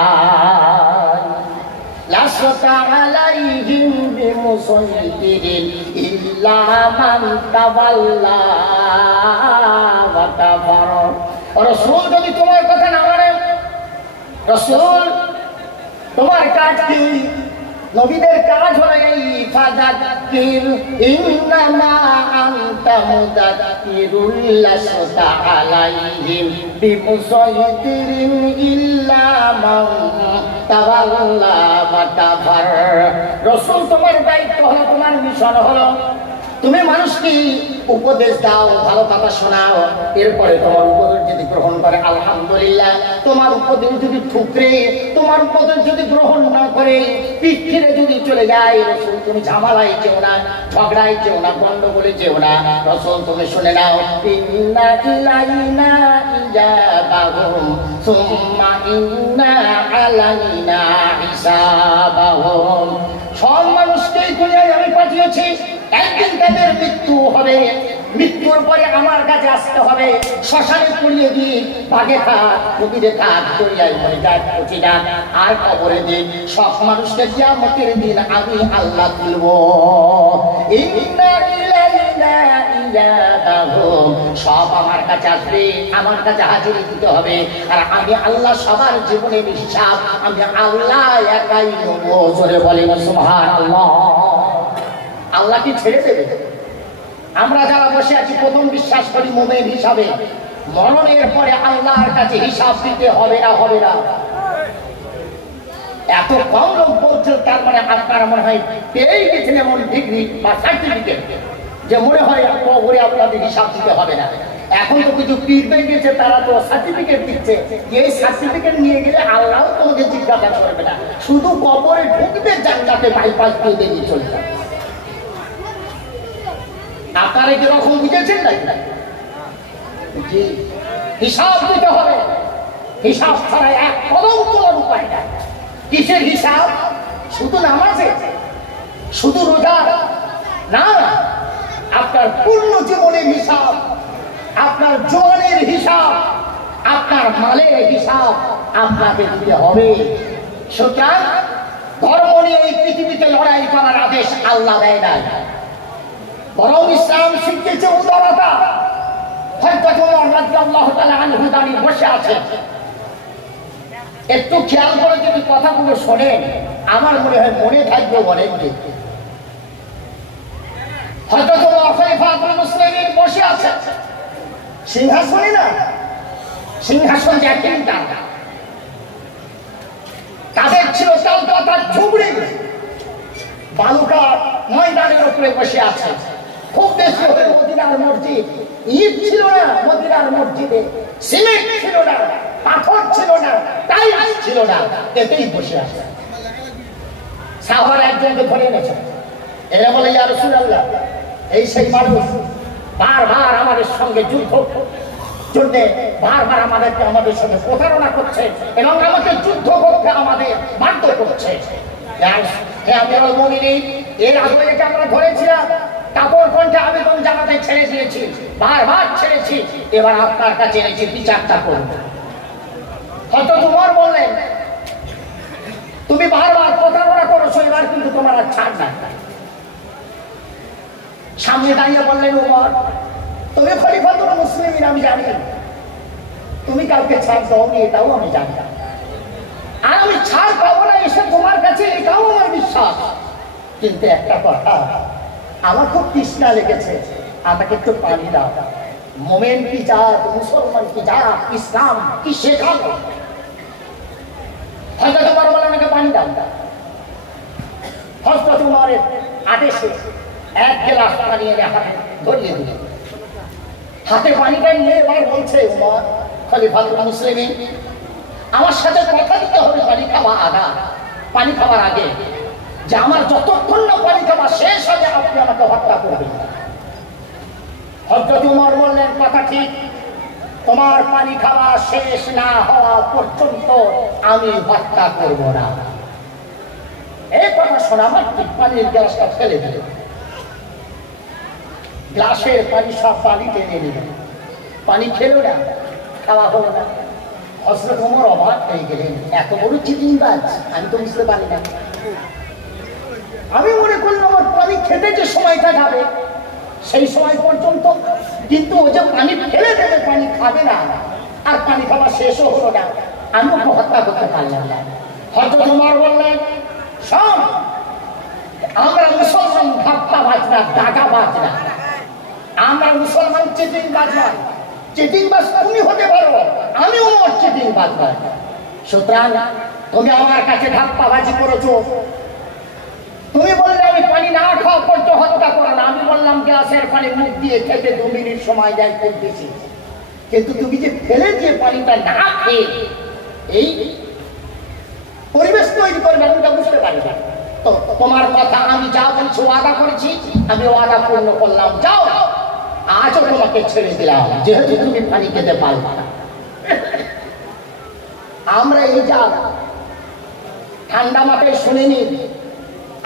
লাসতা আলাইহিম বিমুসাইতিরিন ইল্লা মান তাওয়াল্লা ওয়া কাফার। রাসূল যদি তোমার কথা না মানে, রাসূল তোমার কাজ কি? নবীদের কাজ হলো এই ফাযাক্কির ইন্নামা আনতা মুযাক্কিরুল লাসতা আলাইহিম বিমুসাইতিরিন ইল্লা মান তাওয়াল্লা ওয়া কাফার। রাসূল তোমার দায়িত্ব হলো, তোমার মিশন হলো তুমি মানুষকে উপদেশ দাও, ভালো কথা শোনাও, এরপরে তোমার উপদেশ যদি গ্রহণ করে আলহামদুলিল্লাহ, তোমার উপদেশ যদি ঠুকরে, তোমার উপদেশ যদি গ্রহণ না করে, পিঠ ফিরে যদি চলে যায়, রাসূল তুমি ঝামেলায় যেও না, ঝগড়ায় যেও না, গন্ডগোলে যেও না। রাসূল তুমি শুনে নাও, ইন্না ইলাইনা ইজাবাহুম সুম্মা ইন্না আলাইনা হিসাবাহুম। সব মানুষকেই দুনিয়ায় আমি পাঠিয়েছি, একদিন তাদের মৃত্যু হবে, মৃত্যুর পরে আমার কাছে আসতে হবে। শ্মশানে পুড়িয়ে দিই, বাঘে খাক, কুমিরে খাক, দরিয়ায় মরে যাক, পচে যাক, আর কবরে দিন, সব মানুষকে কিয়ামতের দিন আমি আল্লাহ তুলব। ইন্না ইলাইনা ইজাবাহুম, সব আমার কাছে আসবে, আমার কাছে হাজিরি দিতে হবে। আর আমি আল্লাহ সবার জীবনের হিসাব আমি আল্লাহ একাই নেব। জোরে বলেন সুবহানাল্লাহ। আল্লাহ কি ছেড়ে দেবে? আমরা যারা বসে আছি প্রথম বিশ্বাস করি মুমিন হিসাবে, মরণের পরে আল্লাহর কাছে হিসাব দিতে হবে না, হবে না। এত কম লোক বলছে, তার মানে আপনারা মনে হয় পেয়েই গেছেন এমন ডিগ্রি বা সার্টিফিকেট যে মনে হয় কবরে আপনাদের হিসাব দিতে হবে না। এখন তো কিছু পীর পেয়ে গেছে, তারা তো সার্টিফিকেট দিচ্ছে, এই সার্টিফিকেট নিয়ে গেলে আল্লাহ তোমাকে জিজ্ঞাসা করবে না, শুধু কবরে ঢুকবে, জান্নাতে বাইপাস দিয়ে বেরিয়ে চলে যাবে। আপনারা কিরকম বুঝেছেন না? জি, হিসাব দিতে হবে, হিসাব ছাড়া এক কদম তোলার উপায় নাই। কিসের হিসাব? শুধু নামাজে, শুধু রোজা না, আপনার পূর্ণ জীবনের হিসাব, আপনার জীবনের হিসাব, আপনার মালের হিসাব আপনাকে দিতে হবে। সুতরাং ধর্ম নিয়ে এই পৃথিবীতে লড়াই করার আদেশ আল্লাহ দেয় না, বরং ইসলাম শিখিয়েছে উদারতা। হযরত ওমর রাদিয়াল্লাহু তাআলা আনহু দাঁড়িয়ে বসে আছেন, একটু খেয়াল করে যদি কথাগুলো শোনেন, আমার মনে হয় মনে থাকবে অনেক দিন। হযরত ওমর খলিফাতুল মুসলিমিন বসে আছেন সিংহাসনে, না সিংহাসন দেখেন না, তাদের ছিল তাল পাতার ঝুবড়ি, বালুকা ময়দানের উপরে বসে আছে। খুব বেশি হয়ে মদিনার মসজিদ, ইট ছিল না মদিনার মসজিদে, সিমেন্ট ছিল না, পাথর ছিল না, টাইলস ছিল না, এতেই বসে আছে। সাহাবারা একজনকে ধরে এনেছে, এরা বলে ইয়া রাসূলুল্লাহ, এই সেই মানুষ বারবার আমাদের সঙ্গে যুদ্ধ জন্য বারবার আমাদের সঙ্গে প্রতারণা করছে এবং আমাকে যুদ্ধ করতে আমাদের বাধ্য করছে। আমিরুল মুমিনিন, এর আগে এটা আমরা ধরেছিলাম, কাপড় কণ্ঠে আবেদন জানাতে ছেড়ে দিয়েছি, বারবার ছেড়েছি, এবার আপনার কাছে এনেছি, বিচারটা করব। হযরত ওমর বললেন, তুমি বারবার প্রতারণা করেছো, এবার কিন্তু তোমার আর ছাড় না। সামনে দাঁড়িয়ে বললেন, ওমর তুমি খলিফাতুল মুসলিমিন, আমি জানি তুমি কাউকে ছাড় দাওনি, এটাও আমি জানি, আর আমি ছাড় পাবো না এসে তোমার কাছে, এটাও আমার বিশ্বাস। কিন্তু একটা কথা, আমার খুব তৃষ্ণা লেগেছে, আমাকে একটু পানি দাও। মোমেন কি জাত, মুসলমান কি জাত, ইসলাম কি শেখালো? হযরত ওমর বলেন, আমাকে পানি দাও। হযরত ওমরের আদেশে এক গ্লাস পানি এনে হাতে ধরিয়ে দিলেন। হাতে পানিটা নিয়ে এবার বলছে, ওমর খলিফাতুল মুসলিমিন, আমার সাথে কথা দিতে হবে পানি খাওয়ার আগে, যে আমার যতক্ষণ না পানি খাওয়া শেষ হবে আপনি আমাকে হত্যা করবেন। হযরত ওমর বললেন, কথা ঠিক, তোমার পানি খাওয়া শেষ না হওয়া পর্যন্ত আমি হত্যা করব না। এই কথা শোনা মাত্র পানির গ্লাসটা ফেলে দিল, গ্লাসের পানি সব পানি টেনে নিল, পানি খেলো না, খাওয়া হলো না। হযরত ওমর অবাক হয়ে গেলেন, এত বড় চিটিংবাজ আমি তো বুঝতে পারি না। আমি মনে করলাম আমার পানি খেতে যে সময়টা যাবে সেই সময় পর্যন্ত, কিন্তু ও যে পানি ফেলে দেবে, পানি খাবে না, আর পানি খাওয়া শেষও হলো না, আমি ওকে হত্যা করতে পারলাম না। হযরত ওমর বললেন, শোন, আমরা মুসলমান ধাপ্পাবাজ না, দাগাবাজ না, আমরা মুসলমান চিটিংবাজ না। চিটিংবাজ তুমি হতে পারো, আমি ওমর চিটিংবাজ নয়। সুতরাং তুমি আমার কাছে ধাপ্পাবাজি করেছো, তুমি বললে আমি পানি না খাওয়া পর্যন্ত হত্যা করো না, আমি বললাম গ্লাসের পানি মুখ দিয়ে খেতে 2 মিনিট সময় যায় করতেছি, কিন্তু তুমি যে ফেলে দিয়ে পানিটা না খেয়ে এই পরিবেশ তৈরি করবে আমি বুঝতে পারি না। তো তোমার কথা আমি যা বলছি ওয়াদা করেছি, আমি ওয়াদা পূর্ণ করলাম, যাও আজও তোমাকে ছেড়ে দিলাম, যেহেতু তুমি পানি খেতে পারবে না। আমরা এই যা ঠান্ডা মাথায় শুনিনি,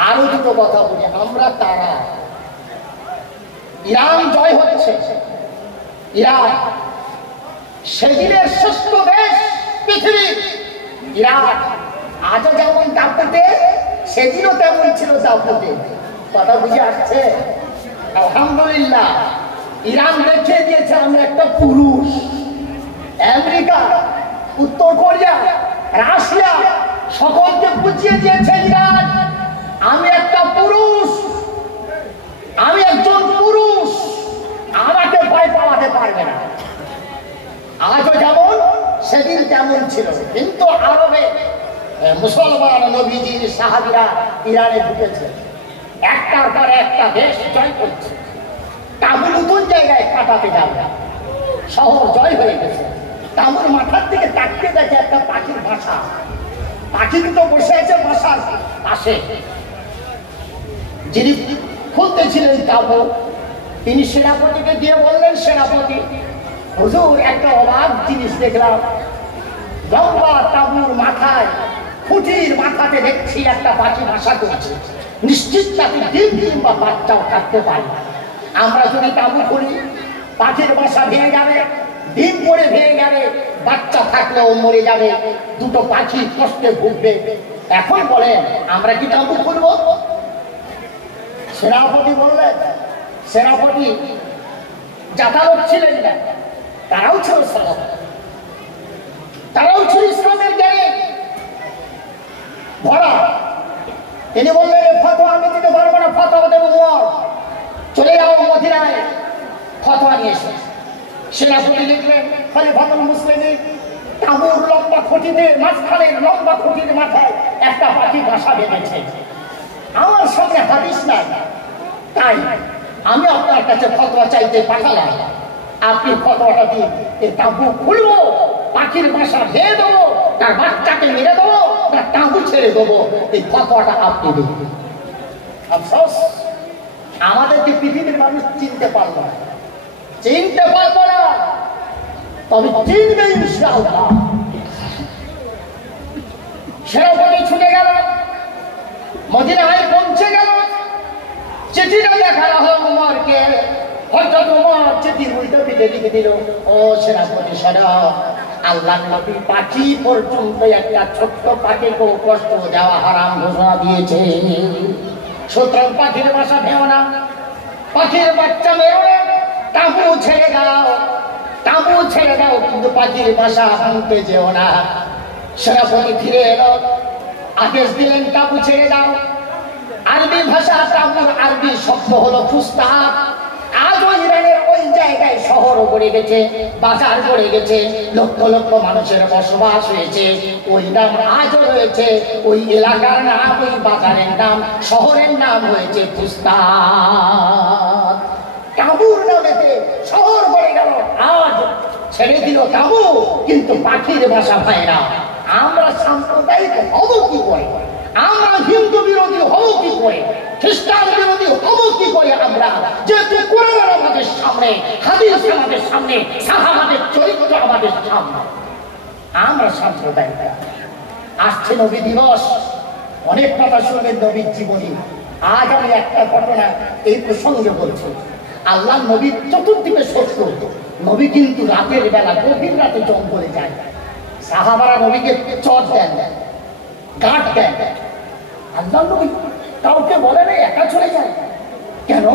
আরো দুটো কথা বলি। আমরা তারা, ইরান জয় হচ্ছে, ইরান সেদিনের শ্রেষ্ঠ দেশ পৃথিবীর, ইরান আজও যেমন দাপুটে সেদিনও তেমন ছিল দাপুটে। কথা বুঝে আসছে? আলহামদুলিল্লাহ, ইরান দেখিয়ে দিয়েছে আমরা একটা পুরুষ। আমেরিকা, উত্তর কোরিয়া, রাশিয়া সকলকে বুঝিয়ে দিয়েছে ইরান আমি একটা পুরুষ, আমি একজন পুরুষ, আমাকে ভয় পাওয়াতে পারবে না। আজও যেমন সেদিন তেমন ছিল। কিন্তু আরবে মুসলমান নবীজির সাহাবীরা ইরানে ঢুকেছে, একটার পর একটা দেশ জয় করছে, তাবু নতুন জায়গায় কাটাতে যাবে, শহর জয় হয়ে গেছে। তাবুর মাথার দিকে তাকিয়ে দেখে একটা পাখির বাসা, পাখি দুটো বসে আছে বাসার পাশে। যিনি খুলতেছিলেন তাবু, তিনি সেনাপতিকে দিয়ে বললেন, সেনাপতি হুজুর একটা অবাক জিনিস দেখলাম, লম্বা তাবুর মাথায় খুঁটির মাথাতে দেখছি একটা পাখি বাসা করছে, নিশ্চিত তাকে ডিম কিংবা বাচ্চাও থাকতে পারে। আমরা যদি তাবু খুলি পাখির বাসা ভেঙে যাবে, ডিম পড়ে ভেঙে যাবে, বাচ্চা থাকলেও মরে যাবে, দুটো পাখি কষ্টে ভুগবে। এখন বলেন আমরা কি তাবু খুলবো? সেনাপতি বললেন, সেনাপতি জাতালোক ছিলেন না, তারাও ছিল সালাম, তারাও ছিল ইসলামের জ্ঞানে ভরা। তিনি বললেন, ফতোয়া আমি দিতে পারবো না, ফতোয়া দেবো ওমর, চলে যাও মদিনায় ফতোয়া নিয়ে এসে। সেনাপতি লিখলেন, খলিফাতুল মুসলিমিন তাঁবুর লম্বা খুঁটিতে, মাঝখানের লম্বা খুঁটির মাথায় একটা পাখি বাসা বেঁধেছে। আমার সামনে হাদিস নাই, তাই আমি আপনার কাছে ফতোয়া চাইতে পাঠালাম, আপনি ফতোয়াটা দিন। এই তাঁবু খুলবো, পাখির বাসা ভেঙে দেবো, তার বাচ্চাকে মেরে দেবো, তার তাঁবু ছেড়ে দেবো, এই ফতোয়াটা আপনি দিন। আফসোস আমাদেরকে পৃথিবীর মানুষ চিনতে পারলো না, চিনতে পারবো না, তবে চিনবে ইনশাআল্লাহ। সেনাপতি ছুটে গেল, মদিনায় পৌঁছে গেল, চিঠিটা দেখানো হলো ওমরকে। হযরত ওমর চিঠি উল্টো পিঠে লিখে দিল, ও সেনাপতি শোনো, আল্লাহ নবী পাখি পর্যন্ত একটা ছোট্ট পাখিকেও কষ্ট দেওয়া হারাম ঘোষণা দিয়েছে। সুতরাং পাখির বাসা ভেও না, পাখির বাচ্চা মেরো না, তাঁবু ছেড়ে দাও, তাঁবু ছেড়ে দাও, কিন্তু পাখির বাসা ভাঙতে যেও না। সেনাপতি ফিরে এলো, আদেশ দিলেন তাঁবু ছেড়ে দাও। আরবি ভাষা তাঁবুর আরবি শব্দ হলো ফুস্তাক। আজ ওই ইরানের ওই জায়গায় শহর গড়ে গেছে, বাজার গড়ে গেছে, লক্ষ লক্ষ মানুষের বসবাস হয়েছে। ওই নাম আজও রয়েছে, ওই এলাকার নাম, ওই বাজারের নাম, শহরের নাম হয়েছে ফুস্তাক। তাঁবুর নামেতে শহর গড়ে গেল, আজ ছেড়ে দিল তাঁবু, কিন্তু পাখির বাসা পায় না। আমরা সাম্প্রদায়িক হব কি করে? আমরা হিন্দু বিরোধী হব কি করে? খ্রিস্টান বিরোধী হব কি করে? আমরা যেহেতু কোরআন আমাদের সামনে, হাদিস আমাদের সামনে, সাহাবাদের চরিত্র আমাদের সামনে, আমরা সাম্প্রদায়িক। আসছে নবী দিবস, অনেক কথা শুনবেন নবীর জীবনী। আজ আমি একটা ঘটনা এই প্রসঙ্গে বলছি। আল্লাহ নবীর চতুর্দিকে শত্রু, নবী কিন্তু রাতের বেলা গভীর রাতে জঙ্গলে যায়। সাহাবারা নবীকে চট দেন, গাঁট দেন। আল্লাহ নবী কাউকে বলে না, একা চলে যায় কেন?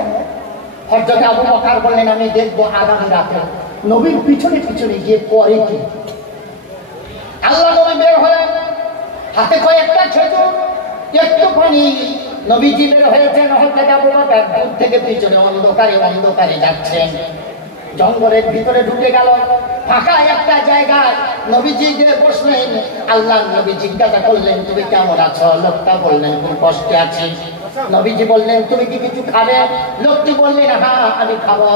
হযরত আবু বকর বললেন, আমি দেখবো আগামী রাতে নবীর পিছনে পিছনে গিয়ে করে কি। আল্লাহ নবী বের হলেন, হাতে কয়েকটা খেজুর, একটু পানি। নবীজি বের হয়েছেন, হযরত আবু বকর দূর থেকে পিছনে অন্ধকারে অন্ধকারে যাচ্ছেন। জঙ্গলের ভিতরে ঢুকে গেল, ফাঁকা একটা জায়গায় নবীজি গিয়ে বসলেন। আল্লাহ নবী জিজ্ঞাসা করলেন, তুমি কেমন আছো? লোকটা বললেন, খুব কষ্টে আছি। নবীজি বললেন, তুমি কি কিছু খাবে? লোকটি বললেন, হ্যাঁ আমি খাবো।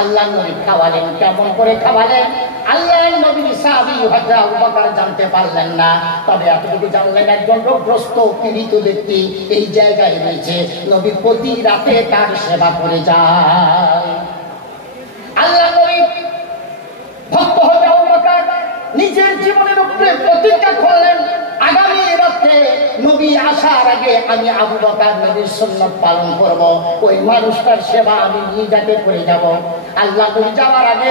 আল্লাহ নবী খাওয়ালেন। কেমন করে খাওয়ালেন? আল্লাহ নবীর সাহাবী হযরত আবু বকর জানতে পারলেন না, তবে এতটুকু জানলেন, একজন রোগগ্রস্ত পীড়িত ব্যক্তি এই জায়গায় রয়েছে। নবী প্রতি রাতে তার সেবা করে যায়। আল্লাহ নবী ভক্ত হযরত আবু বকর নিজের জীবনের উপরে প্রতিজ্ঞা করলেন, আগামী রাতে নবী আসার আগে আমি আবু বকর নবীর সুন্নাত পালন করব, ওই মানুষটার সেবা আমি নিজে করে যাব। আল্লাহ নবী যাওয়ার আগে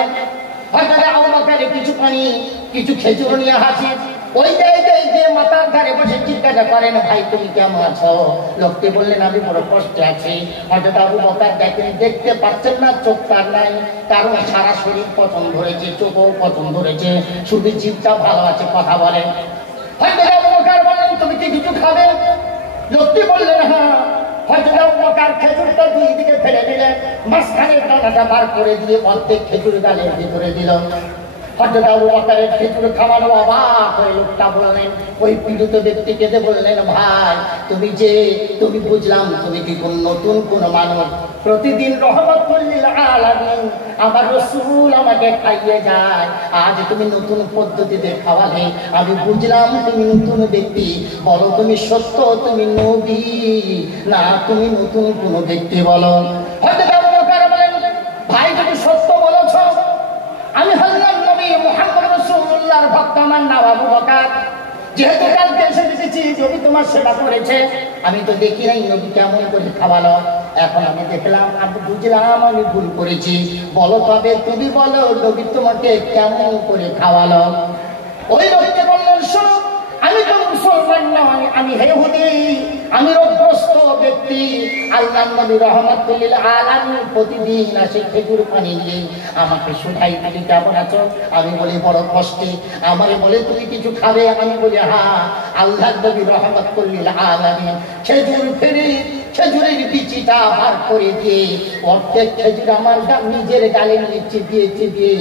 হযরত আবু বকর কিছু পানি, কিছু খেজুর নিয়ে হাজির। ওই জায়গায় গিয়ে মাথার ধারে বসে জিজ্ঞাসা করেন, ভাই তুমি কেমন আছো? লোকটি বললেন, আমি বড় কষ্টে আছি। হযরত আবু বকর দেখেন, দেখতে পাচ্ছেন না, চোখ তার নাই, কারণ সারা শরীর পতন ধরেছে, চোখও পতন ধরেছে, শুধু জিভটা ভালো আছে, কথা বলে। হযরত আবু বকর বললেন, তুমি কি কিছু খাবে? লোকটি বললেন, হ্যাঁ। হযরত আবু বকর খেজুরটা দুই দিকে ফেলে দিলেন, মাঝখানে ডানাটা বার করে দিয়ে অর্ধেক খেজুর গালের ভিতরে দিল। হযরত আবু বকরের খেজুর খাওয়ানো অবাক হয়ে লোকটা বললেন, ওই পীড়িত ব্যক্তিকে বললেন, ভাই তুমি বুঝলাম তুমি কি কোন নতুন কোন মানব, প্রতিদিন রহমতুল লিল আলামিন আমার রাসূল আমাকে খাইয়ে যায়, আজ তুমি নতুন পদ্ধতিতে খাওয়ালে, আমি বুঝলাম তুমি নতুন ব্যক্তি। বলো তুমি সত্য, তুমি নবী না তুমি নতুন কোন ব্যক্তি বলো। হযরত আবু বকর বলেন, ভাই তুমি সত্য বলেছো, আমি হযরত নবী মুহাম্মদ রাসূলুল্লাহর ভক্ত, আমার নাম আবু বকর। যেহেতু কালকে এসে দেখেছি নবী তোমার সেবা করেছে, আমি তো দেখি নাই নবী কেমন করে খাওয়ালো, এখন আমি দেখলাম, আমি বুঝলাম আমি ভুল করেছি। বলো তবে তুমি বলো নবী তোমাকে কেমন করে খাওয়ালো। ওই লোককে বললেন, শোনো, আমি তো মুসলমান নয়, আমি ইহুদি, আমি রোগগ্রস্ত ব্যক্তি। আল্লাহ নবী রহমাতুল লিল আলামিন প্রতিদিন আসে খেজুর পানি নিয়ে আমাকে শুধাই, তুমি কেমন আছো? আমি বলি বড় কষ্টে। আমারে বলে তুমি কিছু খাবে? আমি বলি হ্যাঁ। আল্লাহ নবী রহমাতুল লিল আলামিন খেজুর ফেরে খেজুরের বিচিটা বার করে দিয়ে অর্ধেক খেজুর আমার নিজের গালে নিয়ে চিবিয়ে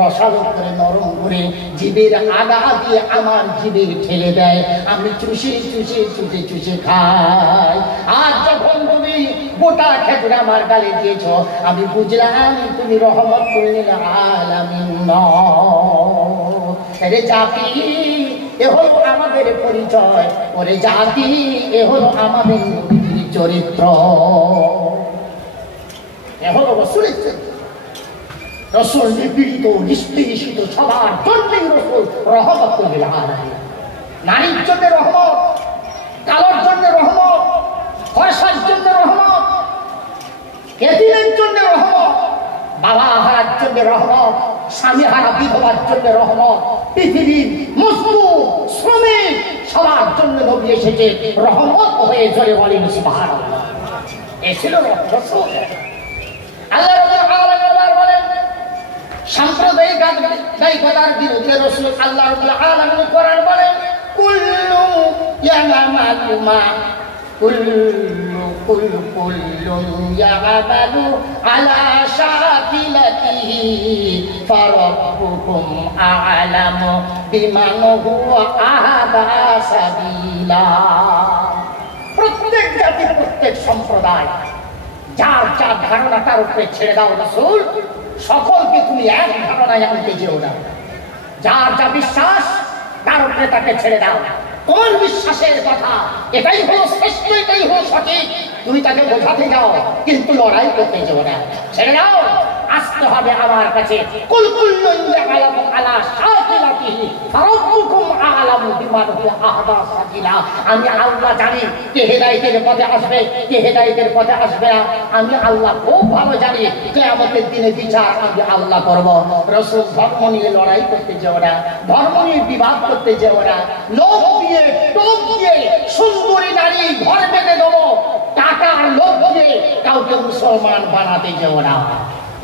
রসালো করে নরম করে জিভের আগা দিয়ে আমার জিভে ঠেলে দেয়, আমি চুষে খাই। আর যখন তুমি গোটা খেজুর আমার গালে দিয়েছ, আমি বুঝলাম তুমি রহমতুল লিল আলামিন নও। রে জাতি, এ হলো আমাদের পরিচয়, ওরে জাতি, এ হলো আমাদের চরিত্র, এ হলো রাসূলের চরিত্র। রাসূল নিপীড়িত, নিষ্পেষিত সবার জন্যই রাসূল রহমতুল লিল আলামিন। নারীর জন্য রহমত, কালোর জন্য রহমত, ফর্সার জন্য রহমত, এতিমের জন্য রহমত, বাবা হারার জন্য রহমত, স্বামী হারা বিধবার জন্য রহমত, পৃথিবীর মজদুর শ্রমিক সবার জন্য নবী এসেছে রহমত হয়ে। জোরে বলেন সুবহানাল্লাহ। এ ছিল রাসূল। আল্লাহ রাব্বুল আলামিন বলেন সাম্প্রদায়িকতার বিরুদ্ধে রাসূল আল্লাহ রাব্বুল আলামিন কোরআন বলেন কুল্লু ইয়ামালু মা কুল্লুন ইয়ামালু আলা শাকিলাতিহি ফারাব্বুকুম আ'লামু বিমান হুয়া আহদা সাবিলা। প্রত্যেক জাতি প্রত্যেক সম্প্রদায় যার যার ধারণা তার উপরে ছেড়ে দাও রাসূল। সকলকে তুমি এক ধারণায় আনতে যেও না। যার যা বিশ্বাস তার উপরে তাকে ছেড়ে দাও। তোমার বিশ্বাসের কথা এটাই হলো শ্রেষ্ঠ, এটাই হলো সঠিক, তুমি তাকে বোঝাতে যাও কিন্তু লড়াই করতে যেও না। ছেড়ে দাও, আসতে হবে আমার কাছে। কুল কুল্লুন ইয়ালামু আলা শাকিলাতিহি ফারাব্বুকুম আ'লামু বিমান হুয়া আহদা সাবিলা। আমি আল্লাহ জানি কে হেদায়েতের পথে আসবে, কে হেদায়েতের পথে আসবে না। আমি আল্লাহ খুব ভালো জানি কিয়ামতের দিনে বিচার আমি আল্লাহ করব। রাসূল ধর্ম নিয়ে লড়াই করতে যেও না, ধর্ম নিয়ে বিবাদ করতে যেও না। লোভ দিয়ে টোপ দিয়ে সুন্দরী নারী ঘর বেঁধে দেবো, টাকার লোভ দিয়ে কাউকে মুসলমান বানাতে যেও না।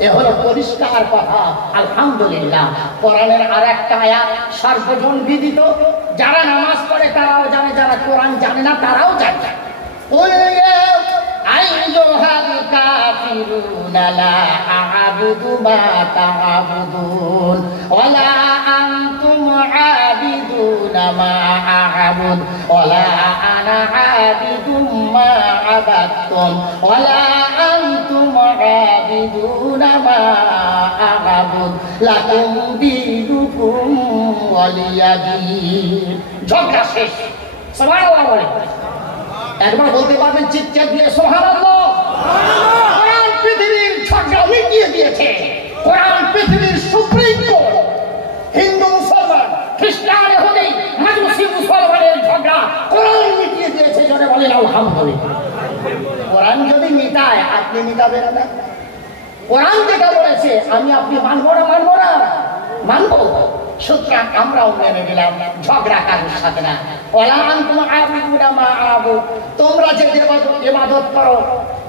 এ হলো পরিষ্কার কথা। আলহামদুলিল্লাহ কোরআনের আর একটা আয়াত সর্বজন বিদিত। যারা নামাজ পড়ে তারাও জানে, যারা কোরআন জানে না তারাও জানে। আইয়ুহাল কাফিরুনা লা আ'বুদু মা তা'বুদুন ওয়ালা আনতুম আবিদুনা মা আ'বুদ ওয়ালা আনা আবিদুম মা আবাদতুম ওয়ালা আনতুম আবিদুনা মা আ'বুদ লাকুম দীনুকুম ওয়ালিয়া দীন। ঝগড়া শেষ। সুবহানাল্লাহ বলেন। একবার বলতে পারবেন চিৎকার দিয়ে সুবহানাল্লাহ। কোরআন পৃথিবীর ঝগড়া মিটিয়ে দিয়েছে। কোরআন পৃথিবীর সুপ্রিম কোর্ট। হিন্দু মুসলমান, খ্রিস্টান ইহুদি মাজুসি মুসলমানের ঝগড়া কোরআন মিটিয়ে দিয়েছে। জোরে বলেন আলহামদুলিল্লাহ। কোরআন যদি মিটায় আপনি মিটাবেন না। কোরআন যেটা বলেছে আমি আপনি মানবো না, মানবো না, মানবো। সুতরাং আমরাও মেনে নিলাম, ঝগড়া কারোর সাথে না। তোমরা যে ইবাদত করো,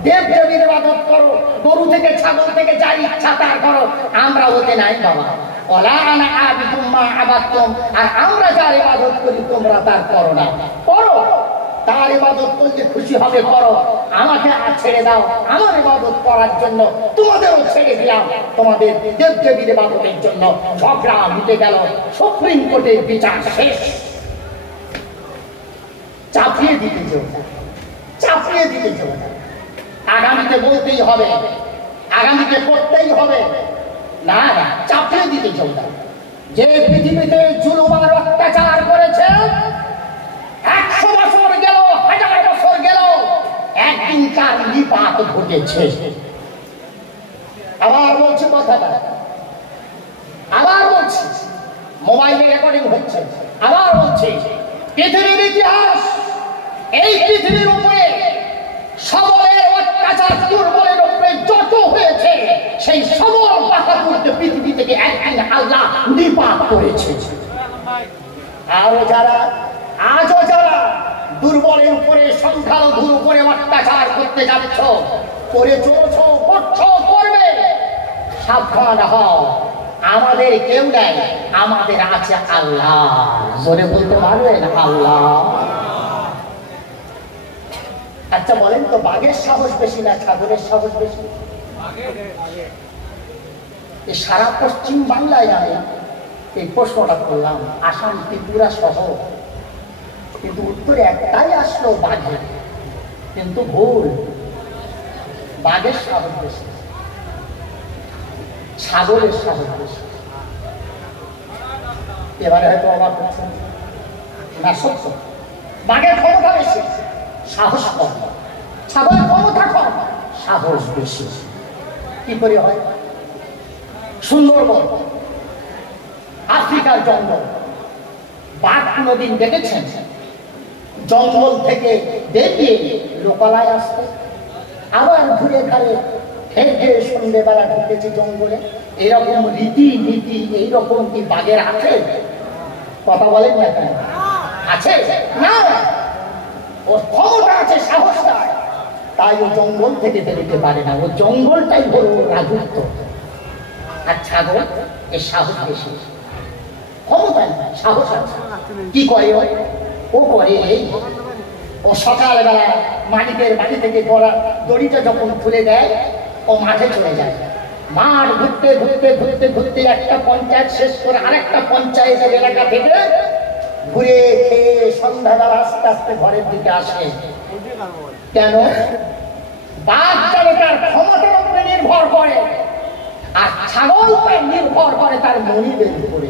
দেব দেবীর ইবাদত করো, গরু থেকে ছাগল থেকে যা ইচ্ছা তা করো, আমরা ওতে নাই বাবা। ওয়ালা আনা আবিদুম মা আবাদতুম, আর আমরা যার ইবাদত করি তোমরা তার করো না। করো, তার ইবাদত করলে খুশি হবে করো, আমাকে আর ছেড়ে দাও। আমার ইবাদত করার জন্য তোমাদেরও ছেড়ে দিলাম, তোমাদের দেব দেবীর ইবাদতের জন্য। ঝগড়া মিটে গেল, সুপ্রিম কোর্টের বিচার শেষ। চাপিয়ে দিতে যেও না, চাপিয়ে দিতে যেও না। আগামীতে বলতেই হবে, আগামীতে করতেই হবে, না না চাপিয়ে দিতে যেও না। যে পৃথিবীতে জুলুম আর অত্যাচার করেছে 100 বছর গেল, 1000 বছর গেল, একদিন তার নিপাত ঘটেছে। আবার বলছি কথাটা, আবার বলছি, মোবাইলে রেকর্ডিং হচ্ছে, আবার বলছি, পৃথিবীর ইতিহাস, এই পৃথিবীর উপরে সবলের অত্যাচার দুর্বলের উপরে যত হয়েছে সেই সবল বাহাদুরকে পৃথিবী থেকে একদিন আল্লাহ নিপাত করেছে। আরো যারা আজও যারা দুর্বলের উপরে সংখ্যালঘুর উপরে অত্যাচার করতে যাচ্ছ, করে চলছ, করছ, করবে, সাবধান হও। আমাদের কেউ নাই, আমাদের আছে আল্লাহ। জোরে বলতে পারবেন আল্লাহ। আচ্ছা বলেন তো, বাঘের সাহস বেশি না ছাগলের সাহস বেশি? সারা পশ্চিম বাংলায় আমি এই প্রশ্নটা করলাম, আসাম ত্রিপুরা সহ, কিন্তু উত্তরে একটাই আসলো বাঘের, কিন্তু ভুল। বাঘের সাহস বেশি, ছাগলের সাহস বেশি। এবারে হয়তো অবাক হচ্ছেন না, সত্য। বাঘের ক্ষমতা বেশি, সাহস কম। ছাগলের ক্ষমতা কম, সাহস বেশি। কি করে হয়? সুন্দরবন, আফ্রিকার জঙ্গল, বাঘ কোনদিন দেখেছেন জঙ্গল থেকে বেরিয়ে লোকালয় আসতে, আবার ঘুরে ঘাড়ে হেঁটে সন্ধ্যেবেলা ঢুকেছি জঙ্গলে, এরকম রীতি নীতি এইরকম কি বাঘের আছে? কথা বলেন না কেন? আছে না? ওর ক্ষমতা আছে, সাহস নাই, তাই ও জঙ্গল থেকে বেরোতে পারে না। ও জঙ্গলটাই হলো ওর রাজত্ব। আর ছাগল এর সাহস বেশি, ক্ষমতা নেই, সাহস আছে। কি করে ও করে এই, ও সকালবেলা মালিকের বাড়ি থেকে দড়িটা যখন খুলে দেয় ও মাঠে চলে যায়। মাঠ ঘুরতে ঘুরতে ঘুরতে ঘুরতে একটা পঞ্চায়েত শেষ করে আরেকটা পঞ্চায়েতের এলাকা থেকে ঘুরে খেয়ে সন্ধ্যাবেলা আস্তে আস্তে ঘরের দিকে আসে। কেন? বাঘ তার ক্ষমতার উপরে নির্ভর করে, আর ছাগল তার নির্ভর করে তার মনিবের উপরে।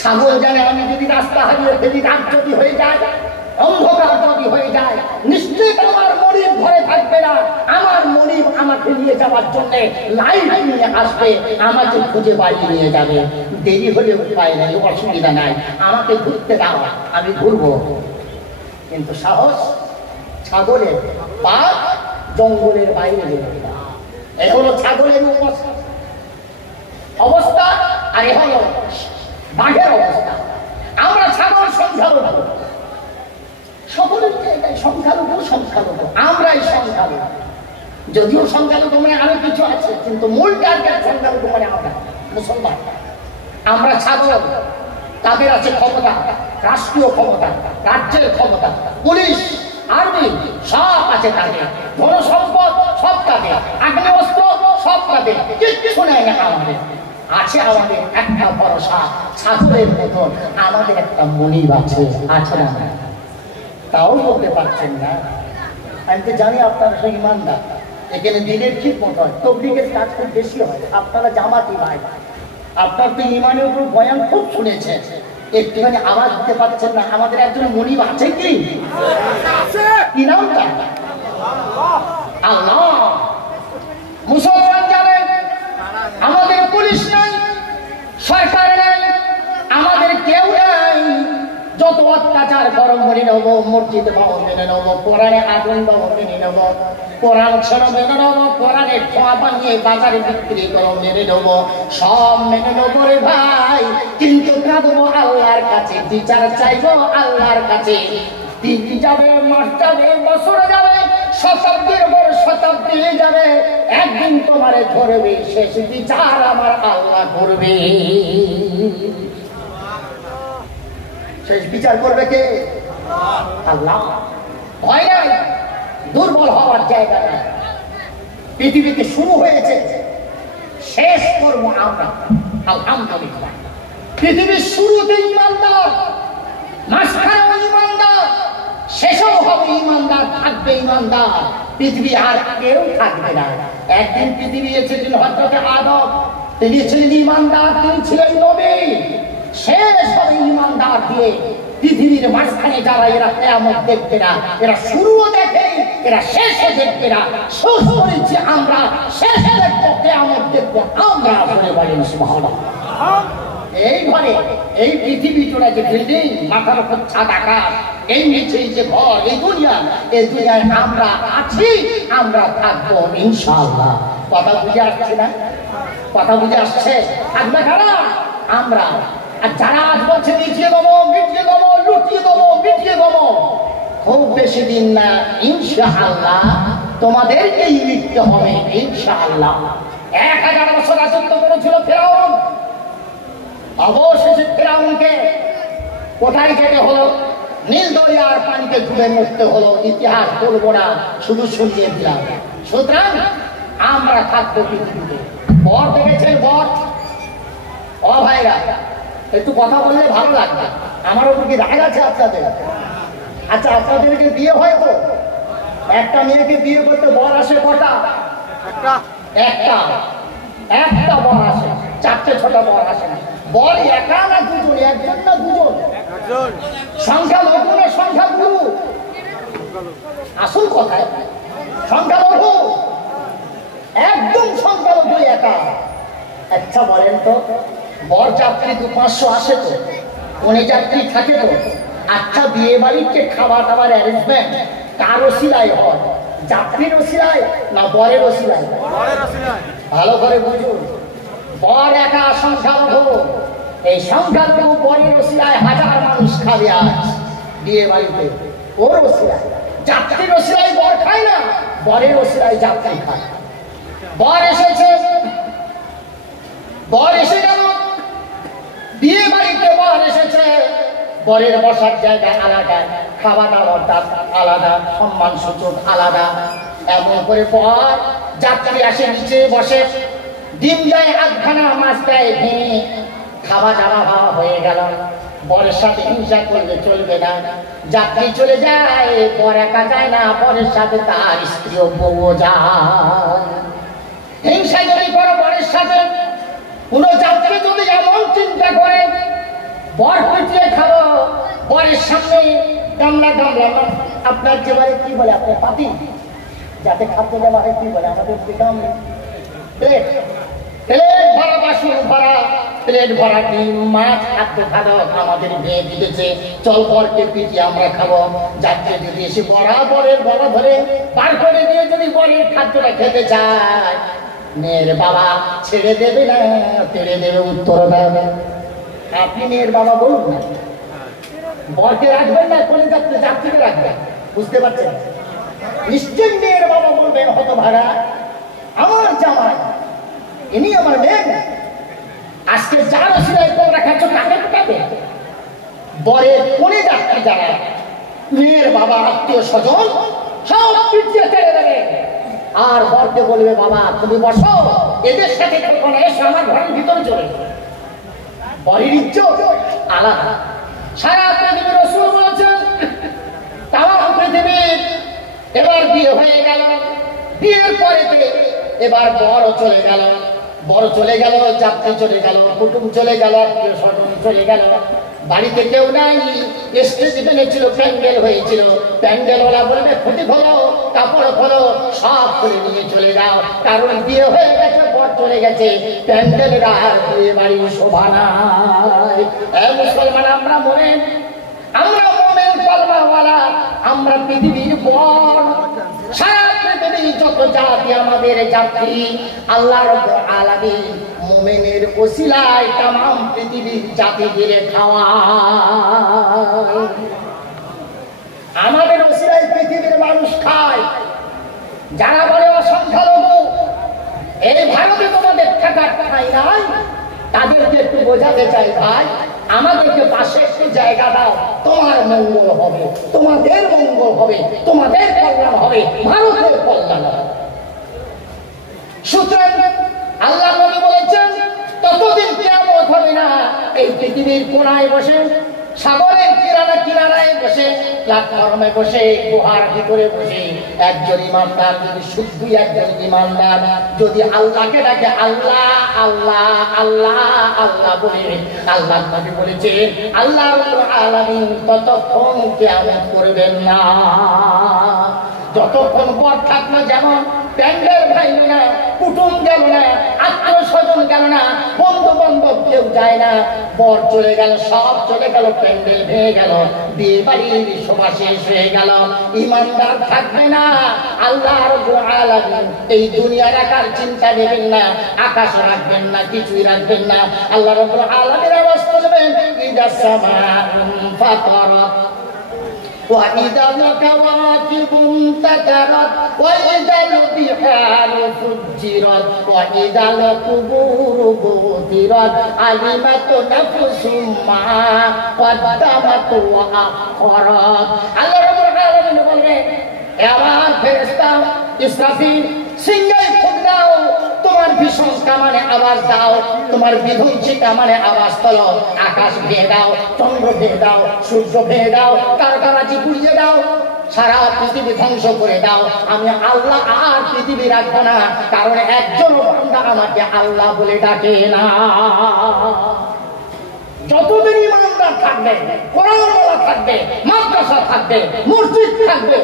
ছাগল জানে আমি যদি রাস্তা হারিয়ে ফেলি, রাত যদি হয়ে যায়, অন্ধকার যদি হয়ে যায়, নিশ্চিত আমার মনিব ঘরে থাকবে না। আমার মনিব আমাকে নিয়ে যাওয়ার জন্য লাইট নিয়ে আসবে, আমাকে খুঁজে বাড়ি নিয়ে যাবে। দেরি হলে উপায় নেই, অসুবিধা নাই, আমাকে ঘুরতে দাও, আমি ঘুরবো। কিন্তু সাহস ছাগলের, বাঘ জঙ্গলের বাইরে বেরোবে না। এ হলো ছাগলের অবস্থা, আর এ হলো বাঘের অবস্থা। আমরা ছাগল সংখ্যালঘু, সকলের জায়গায় সংখ্যালঘু, সংখ্যালঘু আমরাই সংখ্যালঘু। যদিও সংখ্যালঘু মানে আরো কিছু আছে, কিন্তু মূল টার্গেট সংখ্যালঘু মানে আমরা মুসলমান। আমরা ছাগল, তাদের আছে ক্ষমতা, রাষ্ট্রীয় ক্ষমতা, রাজ্যের ক্ষমতা, পুলিশ, আর্মি সব আছে তাদের, ধনসম্পদ সব তাদের, আগ্নেয়াস্ত্র সব তাদের, কিচ্ছু নেই না আমাদের। আছে আমাদের একটা ভরসা, ছাগলের মতন আমাদের একটা মনিব আছে, আছে না? তাও বলতে পারছেন না। আমি তো জানি আপনারা সেই ইমানদার, এখানে দিনের ঠিক মতো হয়, তবলিগের কাজ খুব বেশি হয়, আপনারা জামাতি ভাই, আপনার তো ইমানের উপর বয়ান খুব শুনেছে, একটুখানি আওয়াজ দিতে পারছেন না। আমাদের একজন মনিব আছে কি? কি নাম তার? আল্লাহ। মুসলমান জানেন আমাদের পুলিশ নাই, সরকার নাই, আমাদের কেউ নাই। যত অত্যাচার করো মেনে নেব, মসজিদ বাবু মেনে নেব, কোরআনে আগুন বাবু মেনে নেব, কোরআন ছেড়ে মেনে নেব, কোরআনে খোয়া বানিয়ে বাজারে বিক্রি করো মেনে নেব, সব মেনে নেব রে ভাই। কিন্তু কাঁদবো আল্লাহর কাছে, বিচার চাইবো আল্লাহর কাছে। দিন যাবে, মাস যাবে, বছর যাবে, শতাব্দীর পর শতাব্দী যাবে, একদিন তোমারে ধরবে, শেষ বিচার আমার আল্লাহ করবে। শেষ বিচার করবে কে? আল্লাহ। ভয় নাই, দুর্বল হওয়ার জায়গা নাই। পৃথিবীতে শুরু হয়েছে, শেষ করব আমরা আলহামদুলিল্লাহ। পৃথিবীর শুরুতে ইমানদার, মাঝখানেও ইমানদার, শেষও হবে ইমানদার, থাকবে ইমানদার। পৃথিবী আর কেউ থাকবে না। একদিন পৃথিবী এসেছেন হযরত আদম, তিনি ছিলেন ইমানদার, তিনি ছিলেন নবী। শেষ হবে ইমানদার দিয়ে। পৃথিবীর মাঝখানে যারা, এরা কিয়ামত দেখবে না, এরা শুরুও দেখে, এরা শেষও দেখবে না। শেষ করেছি আমরা, শেষে দেখবো, কিয়ামত দেখবো আমরা। বলে বলেন সুবহানাল্লাহ। এই ঘরে, এই পৃথিবী জোড়া যে বিল্ডিং, মাথার উপর ছাদ আকাশ, এই নিচে যে ঘর, এই দুনিয়া, এই দুনিয়ায় আমরা আছি, আমরা থাকবো ইনশাআল্লাহ। কথা বুঝে আসছে না? কথা বুঝে আসছে? থাকবে কারা? আমরা। আর যারা আজ বলছে মিটিয়ে দেবো, মিটিয়ে দেবো, লুটিয়ে দেবো, মিটিয়ে দেবো, খুব বেশি দিন না ইনশাআল্লাহ তোমাদেরকেই লিখতে হবে ইনশাআল্লাহ। 1000 বছর রাজত্ব করেছিল ফেরাউন, অবশেষে ফেরাউনকে কোথায় যেতে হলো? নীল দরিয়ার পানিতে ডুবে মরতে হলো। ইতিহাস বলবো না, শুধু শুনিয়ে দিলাম। সুতরাং আমরা থাকবো পৃথিবীতে। বর দেখেছেন বর? ও ভাইরা, একটু কথা বললে ভালো লাগবে। আমার ওপর কি রাগ আছে আপনাদের? আচ্ছা, আপনাদেরকে বিয়ে হয় তো? একটা মেয়েকে বিয়ে করতে বর আসে কটা? একটা বর আসে, 4টে 6টা বর আসে না। বর একা না দুজন? একজন না দুজন? সংখ্যা লঘু না সংখ্যা গুরু? আসল কথায় সংখ্যা লঘু, একদম সংখ্যা লঘু, একা। আচ্ছা বলেন তো, বর যাত্রী 200-500 আসে তো, কোনে যাত্রী থাকে তো? আচ্ছা, বিয়ে বাড়িতে খাবার দাবার অ্যারেঞ্জমেন্ট কারো সিলাই হয়? যাত্রীর ওসিলায় না বরের ওসিলায়? ভালো করে বুঝুন, বর একা সংখ্যালঘু, এই সংখ্যালঘু বরের ওসিলায় হাজার মানুষ খাবে আজ বিয়ে বাড়িতে, ওর ওসিলায়। যাত্রীর ওসিলায় বর খায় না, বরের ওসিলায় যাত্রী খায়। বর এসেছে, বর এসে গেল বিয়ে বাড়িতে, বর এসেছে, বরের বসার জায়গা আলাদা, খাওয়া দাওয়ার আলাদা, সম্মান সূচক আলাদা। এমন করে বর যাত্রী আসে নিচে বসে, ডিম দেয় আধখানা, মাছ দেয় ভেঙে, খাওয়া দাওয়া হয়ে গেল। বরের সাথে হিংসা করলে চলবে না, যাত্রী চলে যায়, বর একা যায় না, বরের সাথে তার স্ত্রী ও বউ যায়। হিংসা যদি করো বরের সাথে, কোন যাত্রী যদি এমন চিন্তা করে বর পিটিয়ে খাবো, বরের সামনে গামলা গামলা, আপনার যে বাড়ি কি বলে, আপনার পাতি যাতে খাদ্য দেওয়া হয় কি বলে, আমাদের প্লেট, প্লেট ভরা বাসন ভরা, প্লেট ভরা ডিম মাছ খাদ্য খাদক আমাদের মেয়ে দিতেছে, চল বরকে পিটিয়ে আমরা খাবো। যাত্রী যদি এসে বরাবরের বড় ধরে বার করে দিয়ে যদি বরের খাদ্যটা খেতে চায়, মেয়ের বাবা ছেড়ে দেবে না তেড়ে দেবে? উত্তর দেবে। আপনি মেয়ের বাবা বলুন না, বরকে রাখবেন না, কোন যাত্রীকে রাখবেন? বুঝতে পারছেন? নিশ্চয় মেয়ের বাবা বলবেন, হতভাগা আমার জামাই, ইনি আমার মেয়ে, আজকে যার ওসিলায় তোমরা খাচ্ছ তাকে পাবে। বরের কোনে যাত্রী যারা, মেয়ের বাবা আত্মীয় স্বজন সব পিছিয়ে ছেড়ে দেবে, আর বরকে বলবে, বাবা তুমি বসো, এদের সাথে খেলবো না, এসে আমার ঘরের ভিতরে চলে। বরের ইজ্জত আলাদা। সারা পৃথিবীর রাসূল বলেছেন, তামাম পৃথিবীর এবার বিয়ে হয়ে গেল, বিয়ের পরেতে এবার বড় চলে গেল, বড় চলে গেল, যাত্রী চলে গেল, কুটুম চলে গেল, আত্মীয় স্বজন চলে গেল, বাড়িতে কেউ নাই। স্টেজ বেনেছিল, প্যান্ডেল হয়েছিল, প্যান্ডেল ওরা বলবে খুঁটি খোলো, কাপড় খোলো, সব খুলে নিয়ে চলে যাও, কারণ বিয়ে হয়ে গেছে, বর চলে গেছে, প্যান্ডেলের আর বিয়ে বাড়ির শোভা নাই। মুসলমান আমরা মনে, আমরা মোমেন কলমাওয়ালা, আমরা পৃথিবীর বর, সারা পৃথিবীর যত জাতি আমাদের যাত্রী, আল্লাহ রাব্বুল আলামিন মুমিনের ওসিলায় तमाम পৃথিবীর জাতিদের খাওয়ায়। আমাদের ওসিলায় পৃথিবীর মানুষ খায়। যারা বলে অসংখ্যালঘু, এই ভারতে তোমাদের থাকার ঠাঁই নাই, তাদেরকে একটু বোঝাতে চাই, ভাই আমাদেরকে পাশে একটু জায়গা দাও, তোমার মঙ্গল হবে, তোমাদের মঙ্গল হবে, তোমাদের কল্যাণ হবে, ভারতের কল্যাণ হবে। সুতরাং আল্লাহ নবী বলেছেন, ততদিন কিয়ামত হবে না, এই পৃথিবীর কোনায় বসে, সাগরের কিনারায় বসে, প্ল্যাটফর্মে বসে, গুহার ভিতরে বসে একজন ইমানদার যদি শুদ্ধ একজন ইমানদার যদি আল্লাহকে ডাকে, আল্লাহ আল্লাহ আল্লাহ আল্লাহ বলে, আল্লাহ নবী বলেছে আল্লাহ রাব্বুল আলামিন ততক্ষণ কিয়ামত করবেন না, যতক্ষণ বর থাকলো। যেমন প্যান্ডেল ভাঙলো না, কুটুম গেল না, আত্মীয় স্বজন গেল না, বন্ধু বান্ধব কেউ যায় না, বর চলে গেল, সব চলে গেল, প্যান্ডেল ভেঙে গেল, বিয়ে বাড়ির শোভা শেষ হয়ে গেল, ইমানদার থাকবে না। আল্লাহ রাব্বুল আলামিন এই দুনিয়া রাখার চিন্তা নেবেন না, আকাশ রাখবেন না, কিছুই রাখবেন না। আল্লাহ রাব্বুল আলামিন আওয়াজ করবেন, ইদাস সামাউন ফাতারাত وإذا الكواكب انتثرت وإذا البحار فجرت وإذا القبور بعثرت علمت نفس ما قدمت وأخرت। আল্লাহ রাব্বুল আলামিন বলবেন, হে আমার ফেরেশতা ইসরাফিল, সিংহাই ফুঁক দাও, তোমার ভীষণ কামানে আওয়াজ দাও, তোমার বিধ্বংসী কামানে আওয়াজ তোলো, আকাশ ভেঙে দাও, চন্দ্র ভেঙে দাও, সূর্য ভেঙে দাও, তারকারাজি পুড়িয়ে দাও, সারা পৃথিবী ধ্বংস করে দাও। আমি আল্লাহ আর পৃথিবী রাখবো না, কারণ একজন বান্দা আমাকে আল্লাহ বলে ডাকে না। যতদিন ইমানদার থাকবে, কোরআন বলা থাকবে, মাদ্রাসা থাকবে, মসজিদ থাকবে,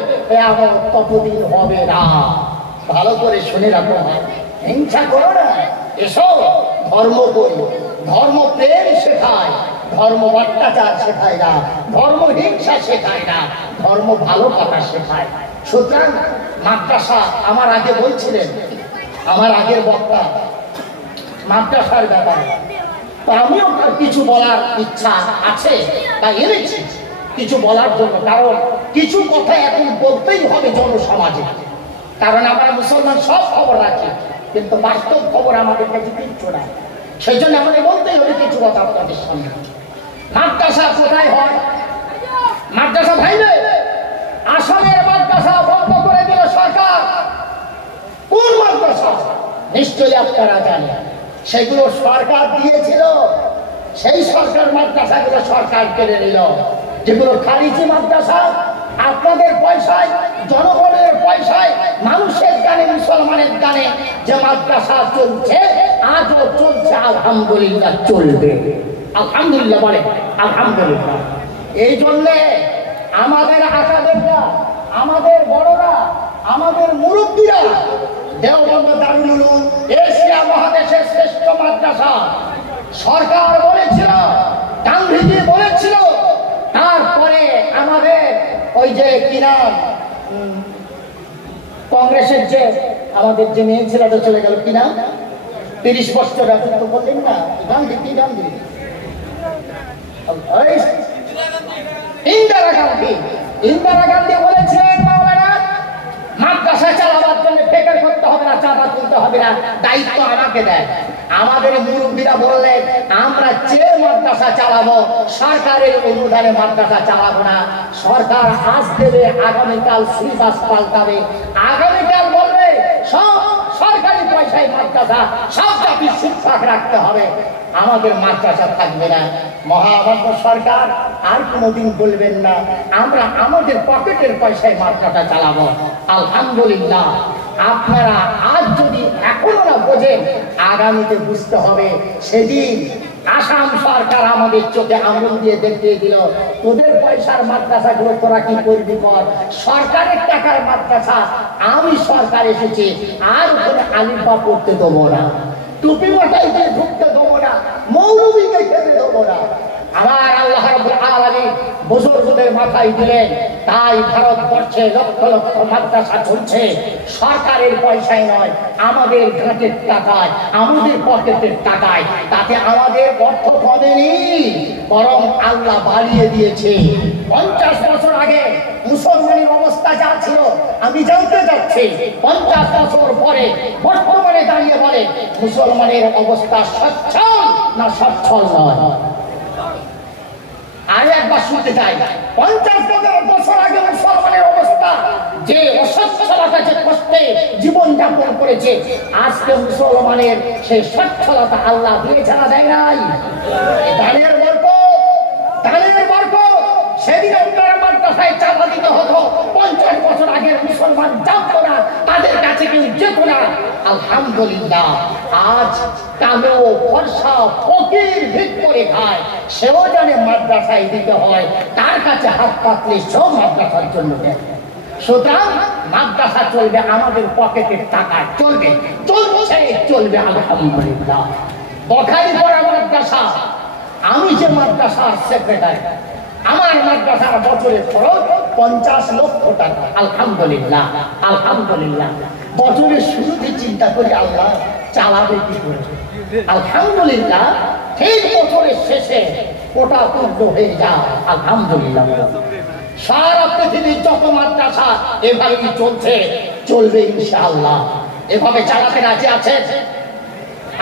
এমন ততদিন হবে না। ভালো করে শুনে রাখো, হিংসা করো না, এসো ধর্ম করি, ধর্ম প্রেম শেখায়, ধর্ম অত্যাচার শেখায় না, ধর্ম হিংসা শেখায় না, ধর্ম ভালো কথা শেখায়। সুতরাং মাদ্রাসা আমার আগে বলছিলেন, আমার আগের বক্তা মাদ্রাসার ব্যাপারে, তো আমিও কিছু বলার ইচ্ছা আছে, তাই এনেছি কিছু বলার জন্য। কারণ কিছু কথা এখন বলতেই হবে জনসমাজে, কারণ আমরা মুসলমান সব খবর রাখি, কিন্তু বাস্তব খবর আমাদের কাছে কিচ্ছু নাই। সেই জন্য আমাদের বলতেই হবে কিছু কথা আপনাদের সামনে। মাদ্রাসা কোথায় হয়? মাদ্রাসা ভাইলে আসামের মাদ্রাসা বন্ধ করে দিল সরকার। কোন মাদ্রাসা? নিশ্চয়ই আপনারা জানেন, সেগুলো সরকার দিয়েছিল, সেই সরকার মাদ্রাসাগুলো সরকার কেড়ে নিল। যেগুলো খারিজি মাদ্রাসা, আপনাদের পয়সায়, জনগণের পয়সায়, মানুষের গানে, মুসলমানের গানে যে মাদ্রাসা চলছে, আজও চলছে, আলহামদুলিল্লাহ চলবে। আলহামদুলিল্লাহ বলে, আলহামদুলিল্লাহ। এই জন্যে আমাদের আকাদেররা, আমাদের বড়রা, আমাদের মুরব্বীরা, দেওবন্দ দারুল উলুম এশিয়া মহাদেশের শ্রেষ্ঠ মাদ্রাসা, সরকার বলেছিল, গান্ধীজি বলেছিল। তারপরে আমাদের ওই যে কিনা কংগ্রেসের যে আমাদের যে মেয়ে ছেলেটা চলে গেল, কিনা 30 বছর রাজত্ব করলেন না গান্ধী, কি গান্ধী, ইন্দিরা গান্ধী। ইন্দিরা গান্ধী বলেছিলেন, মাওলানা মাদ্রাসা চালাবার জন্য ফেকার করতে হবে না, চাঁদা তুলতে হবে না, দায়িত্ব আমাকে দেয়। আমাদের মুরব্বীরা বললেন, আমরা যে মাদ্রাসা চালাবো, সরকারের অনুদানে মাদ্রাসা চালাবো না। সরকার আজ দেবে, আগামীকাল সিলেবাস পাল্টাবে, আগামীকাল বলবে সব সরকারি পয়সায় মাদ্রাসা, সব জাতির শিক্ষক রাখতে হবে, আমাদের মাদ্রাসা থাকবে না। মহামান্য সরকার আর কোনোদিন বলবেন না আমরা আমাদের পকেটের পয়সায় মাদ্রাসা চালাবো। আলহামদুলিল্লাহ, আপনারা আজ যদি এখনো না বোঝেন, আগামীতে বুঝতে হবে। সেদিন আসাম সরকার আমাদের চোখে আঙুল দিয়ে দেখিয়ে দিল, তোদের পয়সার মাদ্রাসাগুলো তোরা কি করবি কর, সরকারের টাকার মাদ্রাসা, আমি সরকার এসেছি, আর ওখানে আলিফা পড়তে দেবো না, টুপি মাথায় দিয়ে ঢুকতে দেবো না, মৌলবীকে খেতে দেবো না। আমার আল্লাহ রাব্বুল আলামিন বুজুর্গদের মাথায় দিলেন, তাই ভারতবর্ষে লক্ষ লক্ষ মাদ্রাসা চলছে, সরকারের পয়সায় নয়, আমাদের ঘাটের টাকায়, আমাদের পকেটের টাকায়। তাতে আমাদের অর্থ কমেনি, বরং আল্লাহ বাড়িয়ে দিয়েছে। 50 বছর আগে মুসলমানের অবস্থা যা ছিল, আমি জানতে চাচ্ছি 50 বছর পরে বর্তমানে দাঁড়িয়ে বলে মুসলমানের অবস্থা সচ্ছল না সচ্ছল নয়? আরে একবার শুনতে চাই, 50 বছর আগে মুসলমানের অবস্থা যে অসচ্ছলতা, যে কষ্টে জীবন যাপন করেছে, আজকে মুসলমানের সেই সচ্ছলতা আল্লাহ দিয়ে ছাড়া দেয় নাই। দানের বরকত, দানের বরকত। সেদিন আপনারা মাদ্রাসায় চাঁদা দিতে হতো, 50 বছর আগের মুসলমান জানতো না, তাদের কাছে কেউ যেত না। আলহামদুলিল্লাহ, আজ কালো ফর্সা ফকির ভিক করে খায়, সেও জানে মাদ্রাসায় দিতে হয়, তার কাছে হাত পাতলে সব মাদ্রাসার জন্য দেয়। সুতরাং মাদ্রাসা চলবে আমাদের পকেটের টাকায়, চলবে, চলছে, চলবে। আলহামদুলিল্লাহ, বখারি পড়া মাদ্রাসা, আমি যে মাদ্রাসার সেক্রেটারি, আমার মাদ্রাসার বছরের খরচ 50 লক্ষ টাকা। আলহামদুলিল্লাহ, আলহামদুলিল্লাহ। বছরের শুরুতে চিন্তা করি আল্লাহ চালাবে কি করে, আলহামদুলিল্লাহ ঠিক বছরের শেষে ওটা পূর্ণ হয়ে যায়। আলহামদুলিল্লাহ, সারা পৃথিবীর যত মাদ্রাসা এভাবেই চলছে, চলবে ইনশাআল্লাহ। এভাবে চালাতে রাজি আছেন?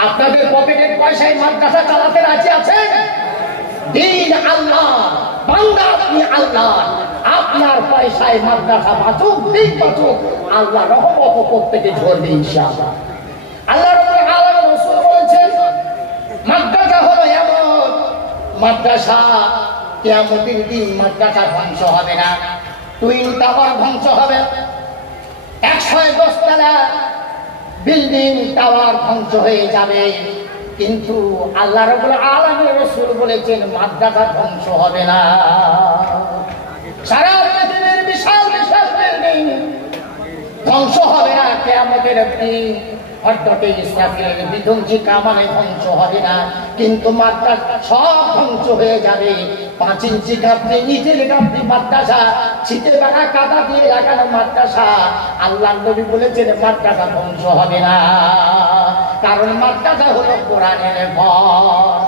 আপনাদের পকেটের পয়সায় মাদ্রাসা চালাতে রাজি আছেন? দিন আল্লাহ, বান্দা আপনি আল্লাহ, আপনার পয়সায় মাদ্রাসা বাঁচুক, দিন বাঁচুক, আল্লাহ রহমত প্রত্যেকে ঝরবে ইনশাআল্লাহ। আল্লাহ রাব্বুল আলামিন রাসূল বলেছেন, মাদ্রাসা হলো এমন মাদ্রাসা, কিয়ামতের দিন মাদ্রাসা ধ্বংস হবে না, টুইন টাওয়ার ধ্বংস হবে, 110 তলা বিল্ডিং টাওয়ার ধ্বংস হয়ে যাবে, কিন্তু আল্লাহ রাব্বুল আলামিন রাসূল বলেছেন মাদ্রাসা ধ্বংস হবে না। সারা পৃথিবীর বিশাল বিশাল বিল্ডিং ধ্বংস হবে না, কিয়ামতের দিন হযরতে ইসরাফিলের বিধ্বংসী কামানে ধ্বংস হবে না, কিন্তু মাদ্রাসা সব ধ্বংস হয়ে যাবে। 5 ইঞ্চি গাঁথনি ইটের গাঁথনি মাদ্রাসা, ছিটে বাঁকা কাদা দিয়ে লাগানো মাদ্রাসা। আল্লাহ নবী বলেছেন মাদ্রাসা ধ্বংস হবে না, কারণ মাদ্রাসা হলো কোরআনের ঘর।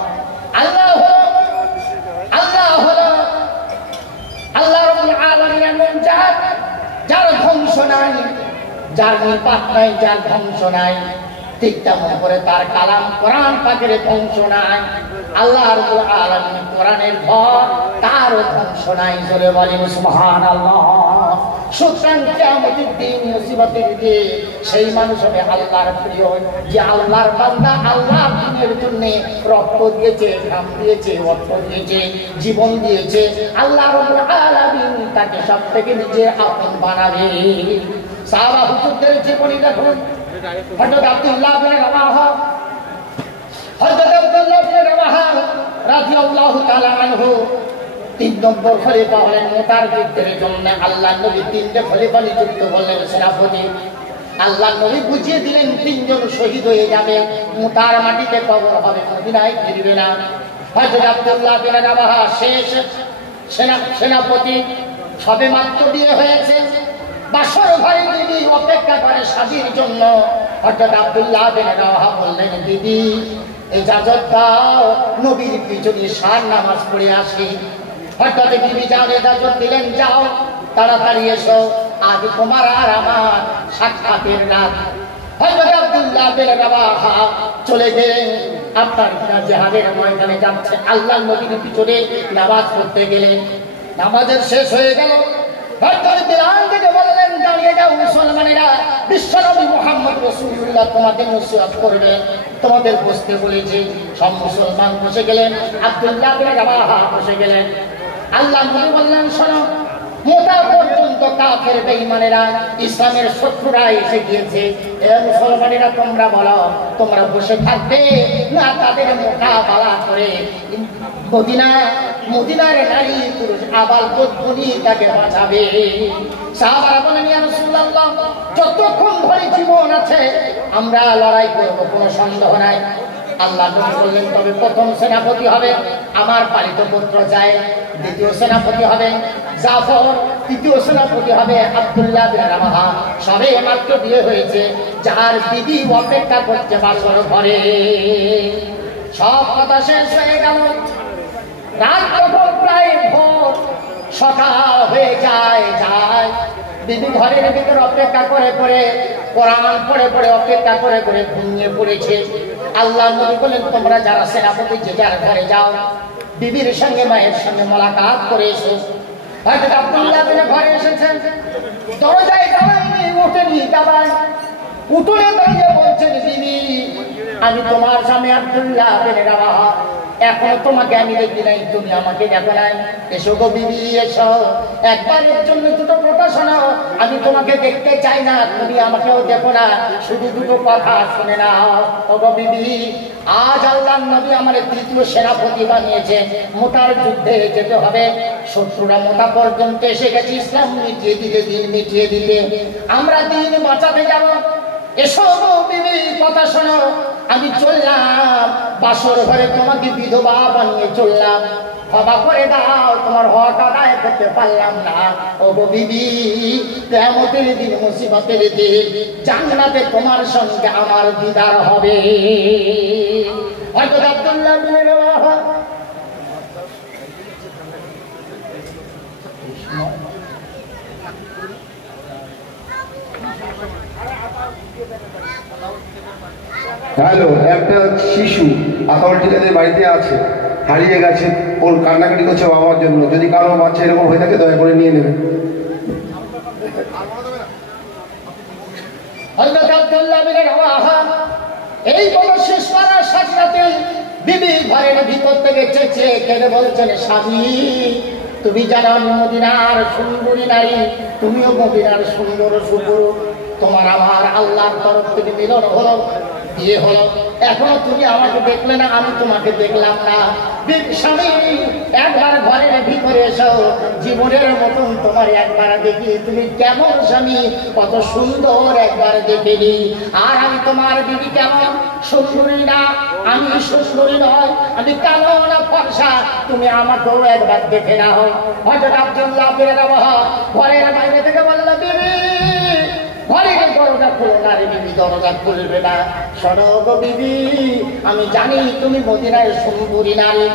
আল্লাহ রাব্বুল আলামিন এমন জাত, যার ধ্বংস নাই, যার নিপাত নাই, যার ধ্বংস নাই। ঠিক তেমন করে তার কালাম কোরআন পাকের ধ্বংস নাই। আল্লাহ রাব্বুল আলামিন কোরআনের ঘর, তারও ধ্বংস নাই। জোরে বলেন সুবহানাল্লাহ। সুতরাং কিয়ামতের দিন, মুসিবতের দিন, সেই মানুষ হবে আল্লাহর প্রিয়, যে আল্লাহর বান্দা, আল্লাহর দিনের জন্য রক্ত দিয়েছে, ঘাম দিয়েছে, অর্থ দিয়েছে, জীবন দিয়েছে। আল্লাহ রাব্বুল আলামিন তাকে সবথেকে নিজে আপন বানাবে। সাহাবা হুজুরদের জীবনী দেখুন। হযরত আব্দুল্লাহ বিন রাওয়াহা রাদিয়াল্লাহু তাআলা আনহু 3 নম্বর খলিফা হলেন। মোতার যুদ্ধের জন্য আল্লাহর নবী 3টে খলিফা নিযুক্ত করলেন সেনাপতি। আল্লাহর নবী বুঝিয়ে দিলেন 3 জন শহীদ হয়ে যাবে, মোতার মাটিতে কবর হবে, মদিনায় ফিরবে না। হযরত আব্দুল্লাহ বিন রাওয়াহা শেষ সেনাপতি, সবে মাত্র বিয়ে হয়েছে, বাসর ঘরে দিদি অপেক্ষা করে শাদীর জন্য। হযরত আব্দুল্লাহ বিন রাওয়াহা বললেন, দিদি ইজাজত দাও, নবীর পিছনে 7 নামাজ পড়ে আসি। হযরত বিবি জান ইজাজত দিলেন, যাও তাড়াতাড়ি এসো, আজ তোমার আর আমার সাক্ষাতের রাত। হযরত আব্দুল্লাহ বিন রাওয়াহা চলে গেলেন। আপনার জিহাদের ময়দানে যাচ্ছে, আল্লাহর নবীর পিছনে নামাজ পড়তে গেলেন। নামাজের শেষ হয়ে গেল। হযরত বিলাল থেকে বললেন, দাঁড়িয়ে যাও মুসলমানেরা, বিশ্বনবী মুহাম্মদ রাসূলুল্লাহ তোমাদের নসিহত করবে, তোমাদের বসতে বলেছে। সব মুসলমান বসে গেলেন, আব্দুল্লাহ বিন রাওয়াহা বসে গেলেন। আল্লাহ নবী বললেন, শোনো, মোটা পর্যন্ত কাফের বেঈমানেরা, ইসলামের শত্রুরা এসে গিয়েছে। এ মুসলমানেরা, তোমরা বলো, তোমরা বসে থাকবে না তাদের মোকাবেলা করে মদিনার নারী পুরুষ আবাল বনি তাকে বাঁচাবে? সাহাবারা বলেন, ইয়া রাসূলুল্লাহ, যতক্ষণ ধরে জীবন আছে আমরা লড়াই করব, কোনো সন্দেহ নাই। আল্লাহ নবী বললেন, তবে প্রথম সেনাপতি হবে আমার পালিত পুত্র যায়েদ, দ্বিতীয় সেনাপতি হবে জাফর, তৃতীয় সেনাপতি হবে আব্দুল্লাহ বিন রাওয়াহা। সবে মাত্র বিয়ে হয়েছে, যার বিবি অপেক্ষা করছে বাসর ঘরে। সব কথা শেষ হয়ে গেল। রাত তখন প্রায় ভোর, সকাল হয়ে যায়। বিবি ঘরের ভিতরে অপেক্ষা করে করে, কোরআন পড়ে পড়ে অপেক্ষা করে করে ঘুমিয়ে পড়েছে। আল্লাহ নবী বলেন, তোমরা যারা সেনাপতি যে যার ঘরে যাও, বিবির সঙ্গে মায়ের সঙ্গে মোলাকাত করে এসো। হযরত আব্দুল্লাহ বিন ঘরে এসেছেন, দরজায় দাঁড়ায়নি, উঠেনি, দাঁড়ায় উঠোনে দাঁড়িয়ে বলছেন, বিবি আমি তোমার স্বামী আব্দুল্লাহ বিন রাওয়াহা, এখনো তোমাকে আমি দেখি নাই, তুমি আমাকে দেখো নাই। এসো গো বিবি, এসো, একবারের জন্য দুটো কথা শোনাও। আমি তোমাকে দেখতে চাই না, তুমি আমাকেও দেখো না, শুধু দুটো কথা শুনে নাও। ও গো বিবি, আজ আল্লাহর নবী আমার 3য় সেনাপতি বানিয়েছে, মোতার যুদ্ধে যেতে হবে। শত্রুরা মোতা পর্যন্ত এসে গেছে, ইসলাম মিটিয়ে দিতে, দিন মিটিয়ে দিতে, আমরা দিন বাঁচাতে যাব। এসো গো বিবি, কথা শোনো। আমি চললাম বাসর ঘরে, তোমাকে বিধবা বানিয়ে চললাম, ক্ষমা করে দাও, তোমার হক আদায় করতে পারলাম না। ও গো বিবি, কিয়ামতের দিন, মুসিবতের দিন, জান্নাতে তোমার সঙ্গে আমার দিদার হবে। হযরত আব্দুল্লাহ বিন রাওয়াহা হ্যালো, একটা শিশু আতাউল বাড়িতে আছে, হারিয়ে গেছে, ওর কান্নাকাটি করছে বাবার জন্য। যদি কারো বাচ্চা এরকম হয়ে থাকে দয়া করে নিয়ে নেবে। হযরত আব্দুল্লাহ বিন রাওয়াহা এই বড় শেষ করার সাথে সাথে বিবি ঘরের ভিতর থেকে চেঁচিয়ে কেঁদে বলছেন, স্বামী তুমি জানো আমি মদিনার সুন্দরী নারী, তুমিও মদিনার সুন্দর সুপুরুষ, তোমার আমার আল্লাহর তরফ থেকে মিলন হলো। বিয়ে হলো, এখনো তুমি আমাকে দেখলে না, আমি তোমাকে দেখলাম না। স্বামী একবার ঘরের ভিতরে এসো, জীবনের মতন তোমার একবার দেখি, তুমি কেমন স্বামী, কত সুন্দর একবার দেখে নি। আর আমি তোমার বিবি কেমন, সুন্দরী না, আমি সুন্দরী নয়, আমি কালো না ফর্সা, তুমি আমাকেও একবার দেখে নাও। হযরত আব্দুল্লাহ বিন রাওয়াহা ঘরের বাইরে থেকে বলল, বিবি ঘরের দরজা খুলো না রে বিবি, দরজা খুলবে না। শোনো গো বিবি, আমি জানি তুমি মদিনায় সুন্দরী নারী,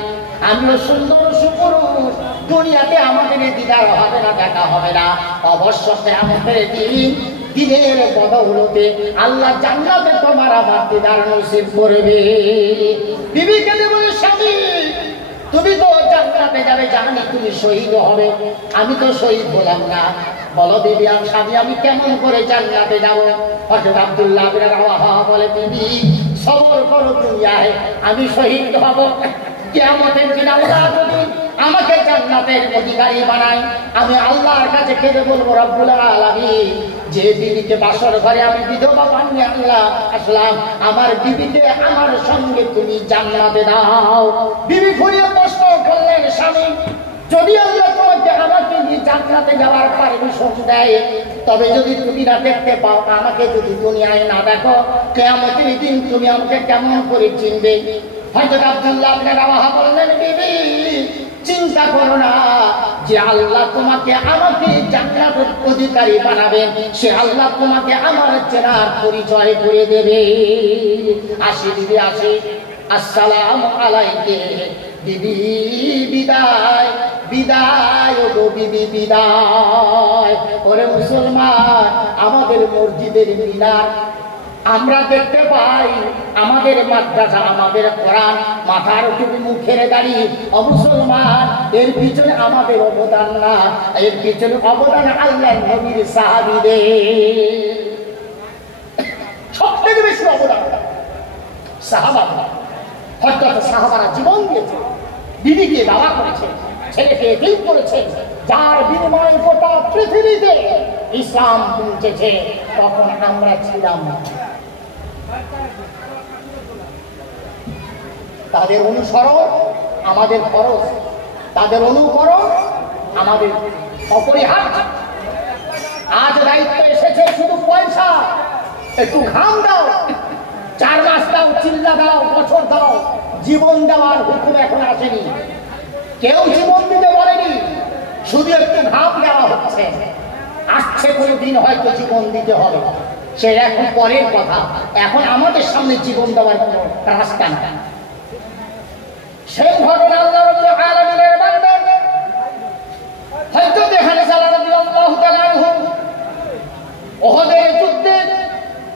আমিও সুন্দর সুপুরুষ, দুনিয়াতে আমাদের দিদার হবে না, দেখা হবে না। অবশ্য কিয়ামতের দিন, দিনের বদৌলতে আল্লাহ জান্নাতে তোমার আমার দিদার নসিব করবে। বিবি কেঁদে বলে, স্বামী তুমি তো জান্নাতে যাবে, জানি তুমি শহীদ হবে, আমি তো শহীদ হলাম না। বলো বিবি, স্বামী আমি কেমন করে জান্নাতে যাবো? হযরত আব্দুল্লাহ বিন রাওয়াহা বলে, বিবি সবর করো, দুনিয়ায় আমি শহীদ হব, কিয়ামতের দিন আল্লাহ যদি আমাকে জান্নাতের অধিকারী বানায়, আমি আল্লাহর কাছে কেঁদে বলবো, রব্বুল আলামিন, যে বিবিকে বাসর ঘরে আমি বিধবা বানিয়ে আল্লাহ আসলাম, আমার বিবিকে আমার সঙ্গে তুমি জান্নাতে দাও। বিবি ফুরিয়ে প্রশ্ন করলেন, স্বামী যদি আল্লাহ তোমাকে আমাকে নিয়ে জান্নাতে যাওয়ার পারমিশন দেয়, তবে যদি তুমি না দেখতে পাও, আমাকে যদি দুনিয়ায় না দেখো, কিয়ামতের দিন তুমি আমাকে কেমন করে চিনবে? হযরত আব্দুল্লাহ বিন রাওয়াহা বললেন, বিবি চিন্তা করো না, যে আল্লাহ তোমাকে আমাকে জান্নাতের অধিকারী বানাবেন, সে আল্লাহ তোমাকে আমার চেনার পরিচয় করে দেবে। আসি বিবি আসি, আসসালামু আলাইকে বিবি, বিদায় বিদায় গো বিবি বিদায়। ওরে মুসলমান, আমাদের মসজিদের মিনার আমরা দেখতে পাই, আমাদের মাদ্রাসা, আমাদের কোরআন, মাথার টুপি, মুখের দাড়ি, অমুসলমান এর পিছনে আমাদের অবদান না, এর পিছনে অবদান আল্লাহর নবীর সাহাবীদের। সবথেকে বেশি অবদান সাহাবারা। হযরত সাহাবারা জীবন দিয়েছে, বিবিকে বাবা করেছে, ছেলেকে দিন করেছে, যার বিনিময়ে গোটা পৃথিবীতে ইসলাম পৌঁছেছে। তখন আমরা ছিলাম না। তাদের অনুসরণ আমাদের ফরজ, তাদের অনুকরণ আমাদের অপরিহার্য। আজ দায়িত্ব এসেছে শুধু পয়সা, একটু ঘাম দাও, 4 মাস দাও, চিল্লা দাও, বছর দাও, জীবন দেওয়ার হুকুম এখন আসেনি। কেউ জীবন দিতে বলেনি, শুধু একটু ঘাম দেওয়া হচ্ছে। আসছে কোনো দিন হয়তো জীবন দিতে হবে, সে এখন পরের কথা। এখন আমাদের সামনে জীবন দেওয়ার কোনো রাস্তা না। সেই ঘটনা আল্লাহ রাব্বুল আলামিনের বান্দা হযরত হামজা রাদিয়াল্লাহু তাআলা আনহু উহুদের যুদ্ধে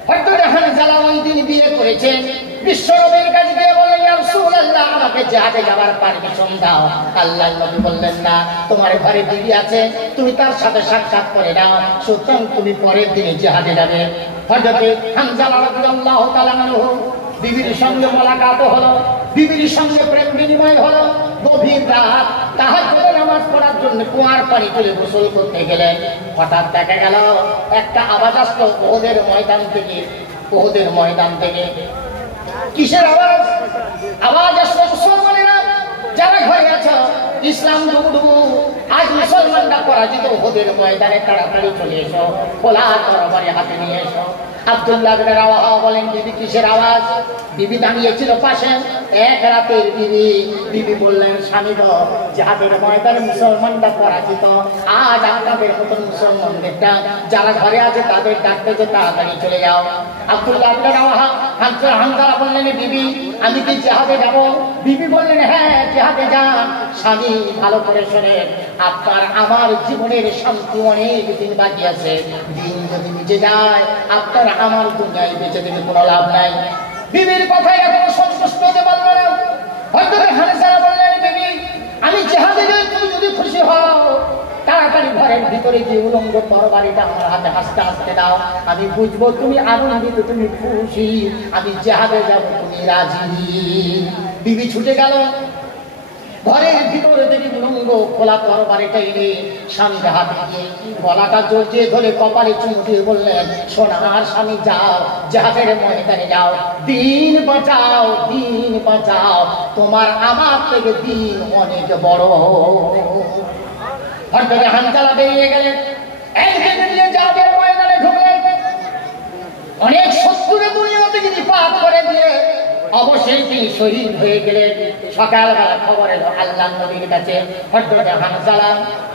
হযরত হামজা ওই দিন বিয়ে করেছেন। বিশ্বনবীর কাছে গিয়ে বললেন, ইয়া রাসূলুল্লাহ, আমাকে জিহাদে যাওয়ার পারমিশন দাও। আল্লাহর নবী বললেন, না, তোমার ঘরে বিবি আছে, তুমি তার সাথে সাক্ষাৎ করে নাও, সুতরাং তুমি পরের দিনে জিহাদে যাবে। হযরত হামজা রাদিয়াল্লাহু তাআলা আনহু বিবির সঙ্গে মোলাকাত হলো, বিবির সঙ্গে প্রেম বিনিময় হলো। গভীর রাত তাহাজ্জুদের নামাজ পড়ার জন্য কুয়ার পানি তুলে গোসল করতে গেলেন। হঠাৎ দেখা গেল একটা আওয়াজ আসলো উহুদের ময়দান থেকে। উহুদের ময়দান থেকে কিসের আওয়াজ? আওয়াজ আসলো, মুসলমানেরা যারা ঘরে আছো, ইসলাম ডুবু, আজ মুসলমানরা পরাজিত, উহুদের ময়দানে তাড়াতাড়ি চলে এসো, খোলা তরবারি হাতে নিয়ে এসো। আব্দুল্লাহ বিন রাওয়াহা বলেন, বিবি কিসের আওয়াজ? বিবি দাঁড়িয়েছিল পাশে, এক রাতের বিবি। বিবি বললেন, স্বামী গো, যাদের ময়দানে মুসলমানরা পরাজিত, আজ আপনাদের মতন মুসলমানদেরটা যারা ঘরে আছে তাদের ডাকতে যে তাড়াতাড়ি চলে যাও। আব্দুল্লাহ বিন রাওয়াহা হামজা বললেন, বিবি আমি কি জিহাদে যাব? বিবি বললেন, হ্যাঁ জিহাদে যান। স্বামী ভালো করে শোনেন, আপনার আমার জীবনের শান্তি অনেক দিন বাকি আছে। দিন যদি মিটে যায়, আপনার আমার দুনিয়ায় বেঁচে থেকে কোনো লাভ নাই। বিবির কথায় এখন সন্তুষ্ট হতে পারল না। হয়তো হামজা বললেন, বিবি আমি জিহাদে যাই, তুমি যদি খুশি হও তাড়াতাড়ি ঘরের ভিতরে গিয়ে উলঙ্গ তরবারিটা আমার হাতে হাসতে হাসতে দাও, আমি বুঝবো তুমি আনন্দিত, তুমি খুশি, আমি জিহাদে যাব, তুমি রাজি। বিবি ছুটে গেল, ঘরের ভিতরে থেকে উলঙ্গ খোলা তরবারিটা এনে স্বামীর হাতে দিয়ে গলাটা জড়িয়ে ধরে কপালে চুমু দিয়ে বললেন, সোনার স্বামী যাও, জিহাদের ময়দানে যাও, দিন বাঁচাও, দিন বাঁচাও, তোমার আমার থেকে দিন অনেক বড়। হঠাৎ হানজালা বেরিয়ে গেলেন, জিহাদের ময়দানে ঢুকলেন, অনেক শত্রুরে দুনিয়া থেকে নিপাত করে দিয়ে অবশ্যই তিনি শহীদ হয়ে গেলেন। সকালবেলা খবর এলো আল্লাহ নবীর কাছে, হযরত হানজালা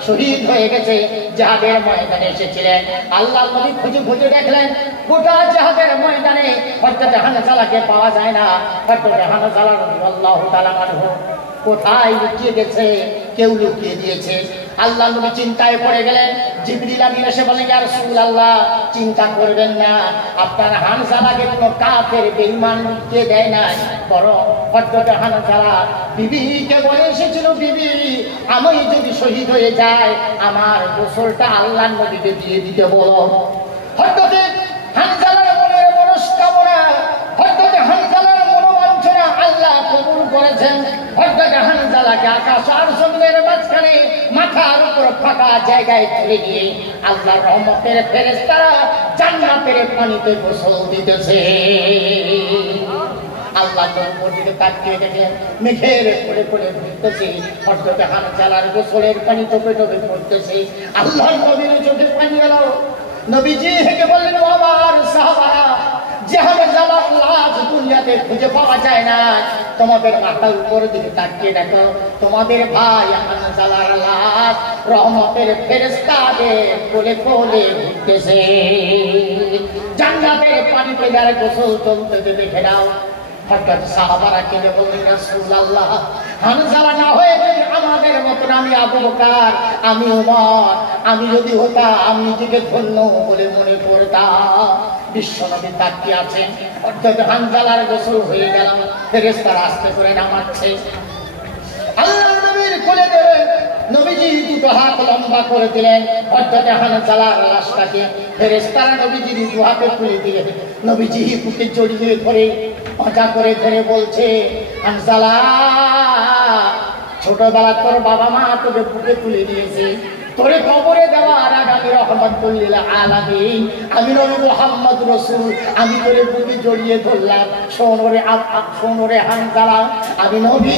শহীদ হয়ে গেছে, জিহাদের ময়দানে এসেছিলেন। আল্লাহ নবী খুঁজে খুঁজে দেখলেন গোটা জিহাদের ময়দানে হযরত হানজালাকে পাওয়া যায় না। হযরত হানজালা রাদিয়াল্লাহু তাআলা আনহু কোথায় লুকিয়ে গেছে, কেউ লুকিয়ে দিয়েছে। আল্লাহ নবী চিন্তায় পড়ে গেলেন। জিবরিল আমিন এসে বলেন, ইয়া রাসূলুল্লাহ, চিন্তা করবেন না, আপনার হানজালাকে কোনো কাফের বেঈমান লুকিয়ে দেয় না, বরং হযরত হানজালা বিবিকে বলে এসেছিল, বিবি আমি যদি শহীদ হয়ে যায় আমার গোসলটা আল্লাহ নবীকে দিয়ে দিতে বলো। হযরত হানজালার মনের মনস্কামনা, হযরত হানজালার মনোবাঞ্ছনা আল্লাহ কবুল করেছেন। হযরত হানজালাকে আকাশ আর জমিনের মাঝখানে মাথার উপর ফাঁকা জায়গায় তুলে দিয়ে আল্লাহর রহমতের ফেরেশতারা জান্নাতের পানিতে গোসল দিতেছে। আল্লাহ উপর দিকে তাকিয়ে দেখলেন মেঘের পড়ে পড়ে ঘুরতেছে, হযরত হানজালার গোসলের পানি টোপে টোপে পড়তেছে। আল্লাহর নবীর চোখে পানি এলো। নবীজি হেঁকে বললেন, আমার সাহাবারা, জিহাদের জালাল লাশ দুনিয়াতে খুঁজে পাওয়া যায় না, তোমাদের মাথার উপর দিকে তাকিয়ে দেখো, তোমাদের ভাই হানজালার লাশ রহমতের ফেরেশতাদের কোলে কোলে ঘুরতেছে, জান্নাতের পানিতে যারা গোসল চলতে দেখে নাও। হঠাৎ সাহাবারা কেঁদে বললেন, রাসূলুল্লাহ, হানজালা না হয়ে যদি আমাদের মতন, আমি আবু বকর, আমি ওমর, আমি যদি হতাম আমি নিজেকে ধন্য বলে মনে করতাম। বিশ্বনবী তাকিয়ে আছেন, অর্থাৎ হানজালার গোসল হয়ে গেল, ফেরেশতারা আস্তে করে নামাচ্ছে। আল্লাহ নবীর কোলে ধরে নবীজি দুটো হাত লম্বা করে দিলেন, অর্থাৎ হানজালার লাশটাকে ফেরেশতারা নবীজির দু হাতে তুলে দিলেন। নবীজি বুকে জড়িয়ে ধরে পাঁচা করে ধরে বলছে, হানজালা, ছোটবেলা তোর বাবা মা তোকে বুকে তুলে দিয়েছে, তোরে কবরে দেওয়ার আগে আমি রহমাতুল লিল আলামিন, আমি নবী মুহাম্মদ রাসূল, আমি তোরে বুকে জড়িয়ে ধরলাম। শোনরে হানজালা, আমি নবী,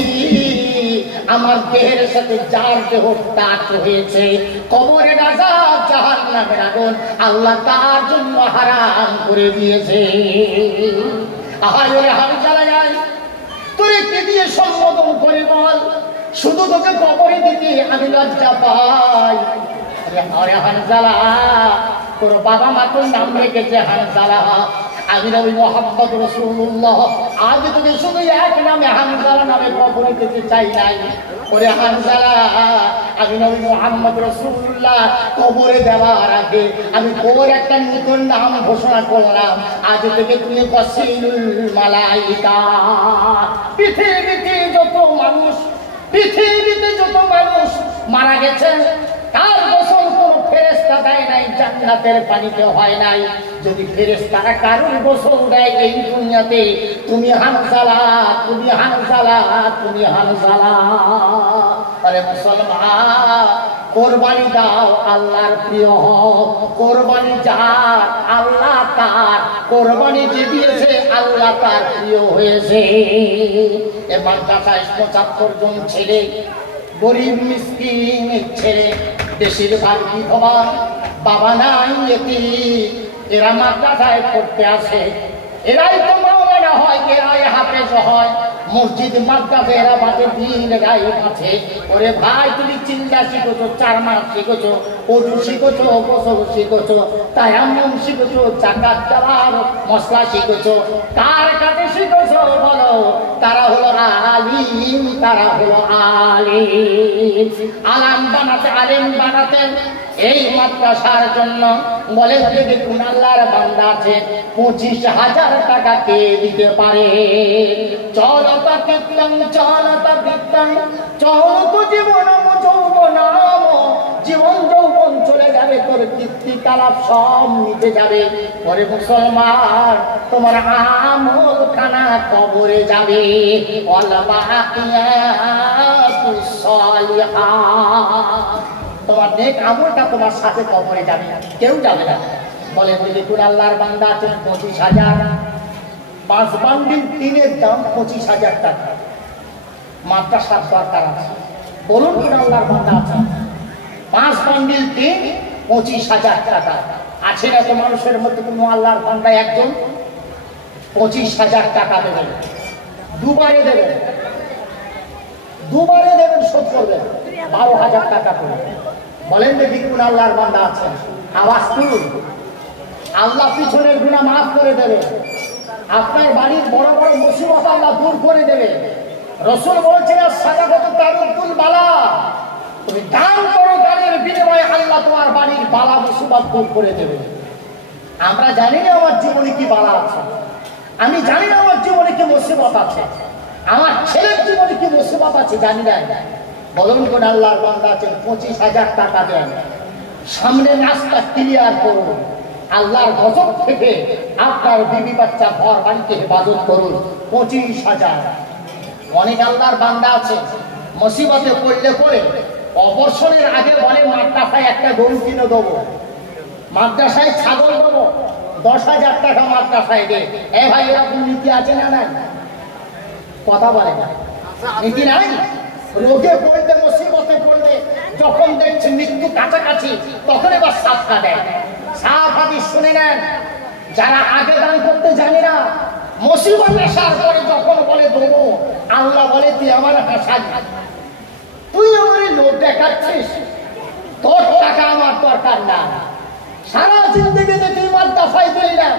আমার দেহের সাথে যার দেহ তাক হয়েছে, কবরের আযাব, জাহান্নামের আগুন আল্লাহ তার জন্য হারাম করে দিয়েছে। আহারে হানজালা, তোরে কে দিয়ে সম্বোধন করে বল, শুধু তোকে কবরে দিতে আমি লজ্জা পাই। আরে হানজালা, তোর বাবা মা তোর নাম রেখেছে হানজালা, আমি নবী মুহাম্মদ রাসূলুল্লাহ আজ তোকে শুধু এক নামে হানজালা নামে কবরে দিতে চাই নাই। ওরে হানজালা, আমি নবী মুহাম্মদ রাসূলুল্লাহ কবরে দেওয়ার আগে আমি তোর একটা নতুন নাম ঘোষণা করলাম, আজ থেকে তুই ওয়াসিলুল মালাইকা। পৃথিবীতে যত মানুষ মারা গেছে, তার গোসল কোন ফেরেশতা দেয় নাই, জান্নাতের পানিতে হয় নাই। যদি ফেরেশতারা কারোর গোসল দেয় এই দুনিয়াতে, তুমি হানজালা, তুমি হানজালা, তুমি হানজালা। আরে মুসলমান, কোরবানি দাও, আল্লাহর প্রিয় হও, কোরবানি যার আল্লাহ তার, কোরবানি যে দিয়েছে আল্লাহ তার প্রিয় হয়েছে। এবার মাদ্রাসায় ৭৫ জন ছেলে, গরিব মিসকিন ছেলে, বেশিরভাগ বিধবা, বাবা নাই, এতিম, এরা মাদ্রাসায় পড়তে আসে। এরাই তো মাওলানা হয়, এরাই হাফেজ হয়, মসজিদ মাদ্রাসা এরা বাদে দিন গায়ে আছে। ওরে ভাই, তুমি চিন্তা শিখেছো, 4 মাস শিখেছো, ওযু শিখেছো, গোসল শিখেছো, তায়াম্মুম শিখেছো, জাকাত দেওয়ার মশলা শিখেছো, কার কাছে শিখেছো বলো? তারা হলো আলিম, তারা হলো আলিম। আলাম বানাতে, আলেম বানাতে এই মাদ্রাসার জন্য বলে যদি কোন আল্লাহর বান্দা আছে 25,000 টাকা কে দিতে পারে? চলতা কীর্তন, চলতা কীর্তন, চলত জীবনম যৌবনম, জীবন যৌবন চলে যাবে, তোর কীর্তি কালাপ সব মিটে যাবে। পরে মুসলমান, তোমার আমল খানা কবরে যাবে। ওয়াল বাকিয়াতু আমিলুস সালিহাত, তোমার নেক আমলটা তোমার সাথে কবরে যাবে, কেউ যাবে না। বলে দেখুন আল্লাহর বান্দা আছেন 25,000, 5 বান্ডিল টিনের দাম 25,000 টাকা। মাদ্রাসার দরকার আছে, বলুন কোন আল্লাহর বান্দা আছেন 5 বান্ডিল টিন 25,000 টাকা আছে না? তো মানুষের মধ্যে কোনো আল্লাহর বান্দা একজন 25,000 টাকা দেবেন, দুবারে দেবেন, দুবারে দেবেন, শোধ করবেন 12,000 টাকা করে। বলেন দেখি কোন আল্লাহর বান্দা আছেন? আওয়াজ তুলুন। আল্লাহ পিছনের গুনাহ মাফ করে দেবে, আপনার বাড়ির বড় বড় মুসিবত আল্লাহ দূর করে দেবে। রাসূল বলেছেন সাদাকাতু তারুদ্দুল বালা, তুমি দান করো, দানের বিনিময়ে আল্লাহ তোমার বাড়ির বালা মুসিবত দূর করে দেবে। আমরা জানি না আমার জীবনে কি বালা আছে, আমি জানি না আমার জীবনে কি মুসিবত আছে, আমার ছেলের জীবনে কি মুসিবত আছে জানি না। বলুন কোন আল্লাহর বান্দা আছেন 25,000 টাকা দেন, সামনে নাস্তা ক্লিয়ার করুন, আল্লাহর গজব থেকে আপনার বিবি বাচ্চা ঘর বাড়িতে হেফাজত করুন। 25,000। অনেক আল্লাহর বান্দা আছে মুসিবতে পড়লে পড়ে অবসরের আগে বলে মাদ্রাসায় একটা গরু কিনে দেবো, মাদ্রাসায় ছাগল দেবো, 10,000 টাকা মাদ্রাসায় দে। এ ভাই, এরকম নীতি আছে না? নাই, কথা বলে না, নীতি নাই। রোগে পড়লে মুসিবতে পড়লে যখন দেখছেন মৃত্যু কাছাকাছি, তখন এবার সাফা দেয়। সাফ হাদিস শুনে নেন, যারা আগে দান করতে জানে না, মুসিবত আসার পরে যখন বলে দেবো, আল্লাহ বলে তুই আমার হাসালি, তুই আমার লোক দেখাচ্ছিস, তোর টাকা আমার দরকার না। সারা জিন্দগিতে তুই মাদ্রাসায় দিলি না,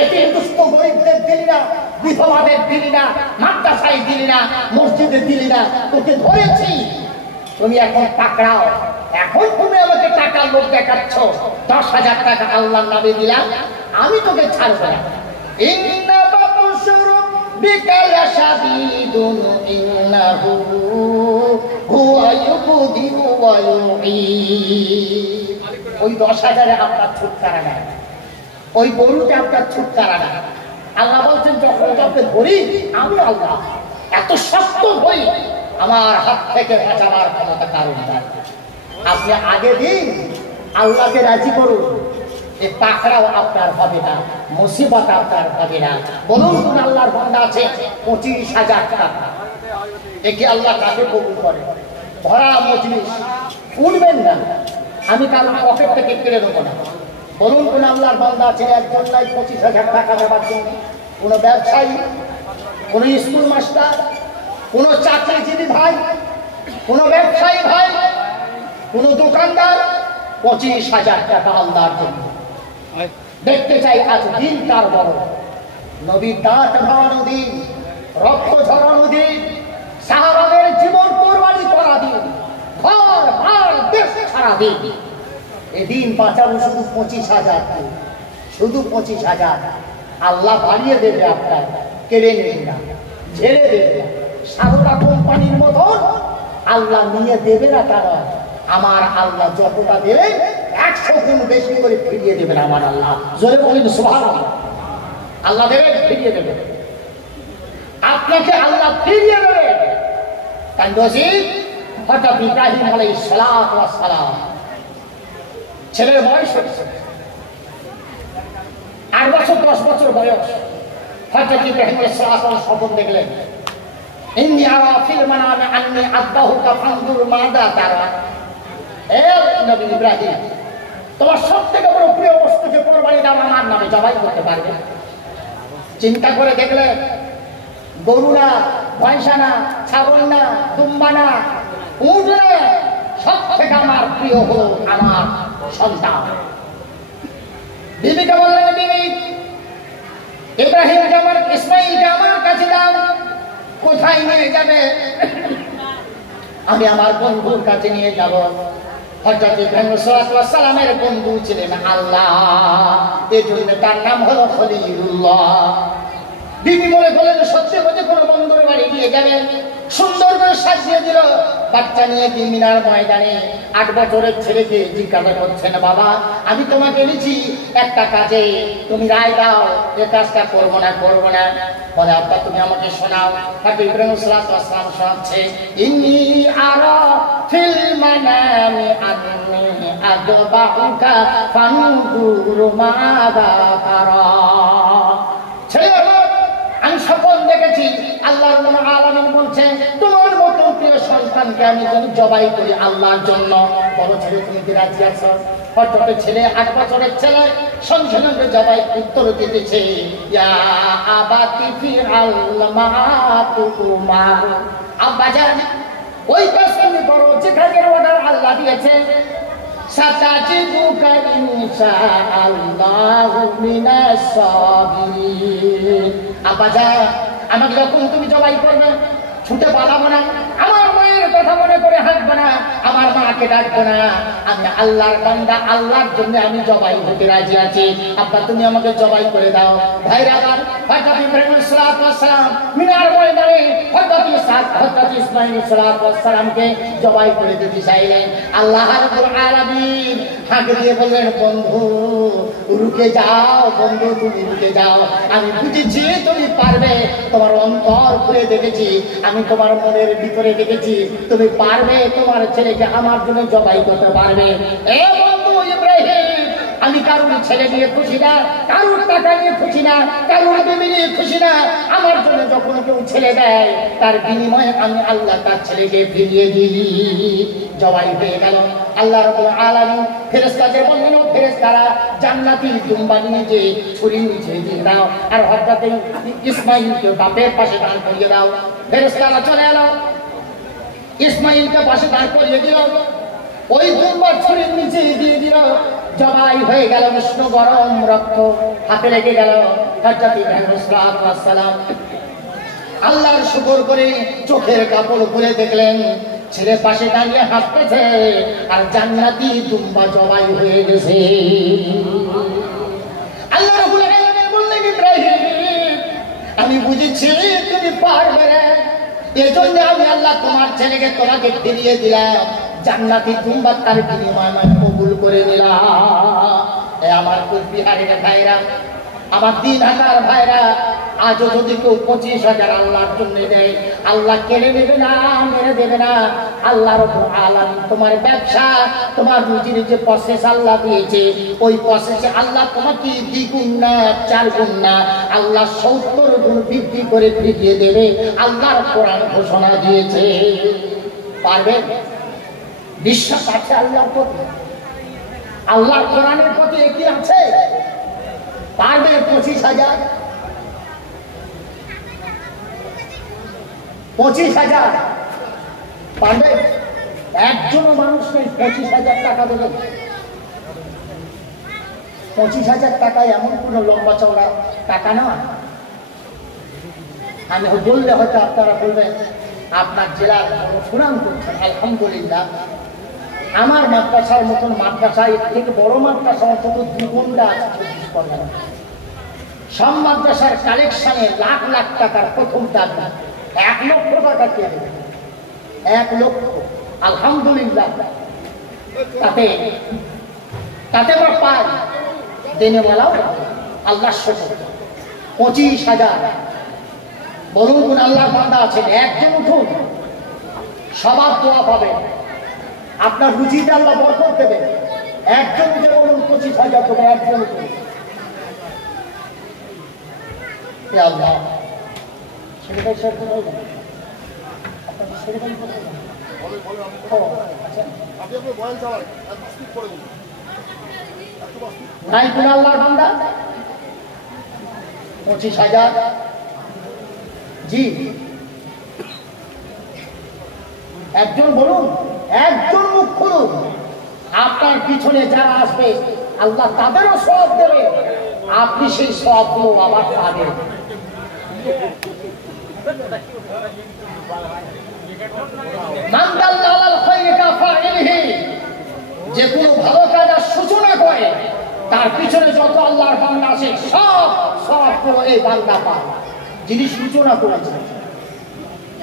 এতিম দুস্থ গরিবদের দিলি না, বিধবাদের দিলি না, মাদ্রাসায় দিলি না, মসজিদে দিলি না, তোকে ধরেছি, তুমি এখন পাকড়াও। এখন তুমি আমাকে টাকার লোক দেখাচ্ছ, 10,000 টাকা আল্লাহর নামে দিলাম, আমি তোকে ছাড়ব না। ইন্না বাতুশরু বিকালা শাদীদুন ইন্নাহু হুয়া ইউবদিউ ওয়া ইউঈদ। ওই 10,000-এ আপনার ছুটকারা নাই, ওই গরুতে আপনার ছুটকারা নাই। আল্লাহ বলছেন যখন তোকে ধরি আমি আল্লাহ এত শক্ত হই, আমার হাত থেকে বাঁচাবার ক্ষমতা কারণ নাই। আপনি আগে দিন, আল্লাহকে রাজি করুন, এই পাকড়াও আপনার হবে না, মুসিবত আপনার হবে না। বলুন কোন আল্লাহর বান্দা আছে 25,000 টাকা? একে আল্লাহ কাকে কবুল করে? ভরা মজলিস, উঠবেন না, আমি কারো পকেট থেকে কেড়ে নেবো না। বলুন কোন আল্লাহর বান্দা আছে একজন নাই 25,000 টাকা দেওয়ার জন্য? কোন ব্যবসায়ী, কোন স্কুল মাস্টার, কোন চাকরিজীবী ভাই, কোন ব্যবসায়ী ভাই, কোন দোকানদার 25,000 টাকা আল্লাহর জন্য। দেখতে চাই আজ দিন কার বড়, নবীর দাঁত ভাঙানো দিন, রক্ত ঝরানো দিন, সাহাবাদের জীবন কোরবানি করা দিন, ঘর ভার দেশ ছাড়া দিন। এদিন বাঁচাবো শুধু 25,000, শুধু 25,000। আল্লাহ বাড়িয়ে দেবে, আপনার কেড়ে নেবে না, ঝেড়ে দেবে না। সারদা কোম্পানির মতন আল্লাহ নিয়ে দেবে না, কারণ আমার আল্লাহ যতটা দেবেন 100 গুণ বেশি করে ফিরিয়ে দেবেন আমার আল্লাহ। জোরে বলেন সুবহানাল্লাহ। আল্লাহ দেবেন, ফিরিয়ে দেবেন, আপনাকে আল্লাহ ফিরিয়ে দেবে। তাই হঠাৎ ইব্রাহিম আলাইহিস সালাম ছেলের বয়স হয়েছে 8 বছর 10 বছর বয়স। হঠাৎ ইব্রাহিম আলাইহিস সালাম স্বপ্ন দেখলেন, ইন্নী আরা ফিল মানামি আন্নী আযবাহুকা ফানজুর মাযা তারা। হে নবী ইব্রাহিম, তোমার সবথেকে বড় প্রিয় বস্তুকে কোরবানি দাও, আমার নামে জবাই করতে পারবে? চিন্তা করে দেখলেন, গরু না, ভয়সা না, ছাগল না, দুম্বা না, উট না, সব থেকে আমার প্রিয় হলো আমার সন্তান। বিবিকে বললেন, বিবি ইব্রাহিমকে আমার, ইসমাইলকে আমার কাছে দাও। কোথায় নিয়ে যাবে? আমি আমার বন্ধুর কাছে নিয়ে যাব। হযরত ইব্রাহিম আলাইহিস সালামের বন্ধু ছিলেন আল্লাহ, এজন্য তার নাম হলো খলিলুল্লাহ। বিবি মনে করলেন সত্যি বলতে কোনো বন্ধুর বাড়ি নিয়ে যাবেন, সুন্দর করে সাজিয়ে দিল। বাচ্চা নিয়ে মিনার ময়দানে 8 বছরের ছেলেকে জিজ্ঞাসা করছেন, বাবা আমি তোমাকে এনেছি একটা কাজে, তুমি রায় দাও, এ কাজটা করবো না করবো না। বলে আব্বা তুমি আমাকে শোনাও। হযরত ইব্রাহিম সাল্লাল্লাহু আলাইহি ওয়াসাল্লাম শোনাচ্ছে, ইন্নী আরা ফিল মানামি আন্নী আযবাহুকা ফানজুর মাযা তারা। ছেলে আমার, আমি স্বপ্ন দেখেছি আল্লাহ রাব্বুল আলামিন বলছেন তোমার মতো প্রিয় সন্তানকে আমি যদি জবাই করি আল্লাহর জন্য। বড় ছেলে তুমি কি রাজি আছো? হযরত ছেলে 8 বছরের ছেলে সঙ্গে সঙ্গে জবাই উত্তর দিতেছে, ইয়া আবাতি ফিআল মা তুমার। আব্বা জান ওই কাজ তুমি করো যেখানে অর্ডার আল্লাহ দিয়েছে। সাতাজিদুকা ইনশাআল্লাহু মিনাস সাবিরিন। আব্বা জান আমাকে যখন তুমি জবাই করবে ছুটে পালাবো না, আমার মায়ের কথা মনে করে হাঁটবো না, আমার মাকে ডাকবো না। আমি আল্লাহর বান্দা, আল্লাহর জন্য আমি জবাই হতে রাজি আছি। আব্বা তুমি আমাকে জবাই করে দাও। ভাইরা আমার, হযরত ইব্রাহিম সাল্লাল্লাহু আলাইহি ওয়াসাল্লাম মিনার ময়দানে হযরত ইসমাঈল সাল্লাল্লাহু আলাইহি ওয়াসাল্লামকে জবাই করে দিতে চাইলেন। আল্লাহ রাব্বুল আলামিন হাঁক দিয়ে বললেন, বন্ধু রুকে যাও, বন্ধু তুমি রুকে যাও, আমি বুঝেছি তুমি পারবে, তোমার অন্তর খুলে দেখেছি, আমি তোমার মনের ভিতরে দেখেছি তুমি পারবে, তোমার ছেলেকে আমার জন্য জবাই করতে পারবে। এ বন্ধু ইব্রাহিম, আমি কারোর ছেলে নিয়ে খুশি না, কারোর টাকা নিয়ে খুশি না, কারোর বিবি নিয়ে খুশি না। আমার জন্য যখন কেউ ছেলে দেয় তার বিনিময়ে আমি আল্লাহ তার ছেলেকে ফিরিয়ে দিই। জবাই হয়ে গেল। আল্লাহ রাব্বুল আলামিন ফেরেশতাদের বললেন, ফেরেশতারা জান্নাতি দুম্বা নিয়ে যে ছুরি নিচে দিয়ে দাও আর হযরত ইসমাঈলকে বাপের পাশে দাঁড় করিয়ে দাও। ফেরেশতারা চলে এলো, ইসমাঈলকে পাশে দাঁড় করিয়ে দিল, ওই দুম্বার ছুরির নিচে দিয়ে দিল। জবাই হয়ে গেল, উষ্ণ গরম রক্ত হাতে লেগে গেল। হযরত ইব্রাহিম সাল্লাল্লাহু আলাইহি ওয়াসাল্লাম আল্লাহর শুকর করে চোখের কাপড় খুলে দেখলেন ছেলে পাশে দাঁড়িয়ে হাসতেছে আর জান্নাতি দুম্বা জবাই হয়ে গেছে। আল্লাহ রাব্বুল আলামিন বললেন, ইব্রাহিম আমি বুঝেছি তুমি পারবে, এজন্য আমি আল্লাহ তোমার ছেলেকে তোমাকে ফিরিয়ে দিলাম, জান্নাতি দুম্বা তার বিনিময়ে আমি কবুল করে নিলাম। এ আমার কুলবিহারের ভাইরা, আমার দিন হাজার ভাইরা, আজও যদি কেউ 25,000 আল্লাহর জন্য দেয়, আল্লাহ কেড়ে নেবে না, মেরে দেবে না। আল্লাহ রাব্বুল আলামিন তোমার ব্যবসা, তোমার রুজির যে প্রসেস আল্লাহ দিয়েছে, ওই প্রসেসে আল্লাহ তোমাকে 2 গুণ না 4 গুণ না, আল্লাহ 70 গুণ বৃদ্ধি করে ফিরিয়ে দেবে। আল্লাহর কোরআন ঘোষণা দিয়েছে। পারবে? বিশ্বাস আছে আল্লাহর প্রতি? আল্লাহর কোরআনের প্রতি কি আছে? পারবে? 25,000 25,000 পারবে? একজন মানুষ নেই 25,000 টাকা দেবে। 25,000 টাকা এমন কোনো লম্বা চওড়া টাকা না। আমি বললে হয়তো আপনারা বলবেন আপনার জেলার সুনাম করছেন, আলহামদুলিল্লাহ। আমার মাদ্রাসার মতন মাদ্রাসা, এর থেকে বড় মাদ্রাসা অন্তত 2 ঘন্টা আছে 24 পরগনা। সব মাদ্রাসার কালেকশনে লাখ লাখ টাকার প্রথম দাবি 1 লক্ষ টাকা কে দেবে? 1 লক্ষ। আলহামদুলিল্লাহ। তাতে আমরা পাই দেনে বলাও আল্লাহর শুকর। 25,000 বলুন কোন আল্লাহর বান্দা আছেন? একজন উঠুন, সবার দোয়া পাবে, আপনার রুজিতে আল্লাহ বরকত দেবে। একজন উঠে বলুন 25,000 টাকা। একজন উঠুন। আল্লাহ সেটাই সত্য নয়। নাই কোন আল্লাহর বান্দা? 25,000। জি একজন বলুন, একজন মুখ খুলুন। আপনার পিছনে যারা আসবে আল্লাহ তাদেরও সওয়াব দেবে, আপনি সেই সওয়াবগুলো আবার পাবেন। যে কোনো ভালো কাজের সূচনা করে তার পিছনে যত আল্লাহর বান্দা আছে সব সওয়াবগুলো এই বান্দা পায় যিনি সূচনা করেছেন।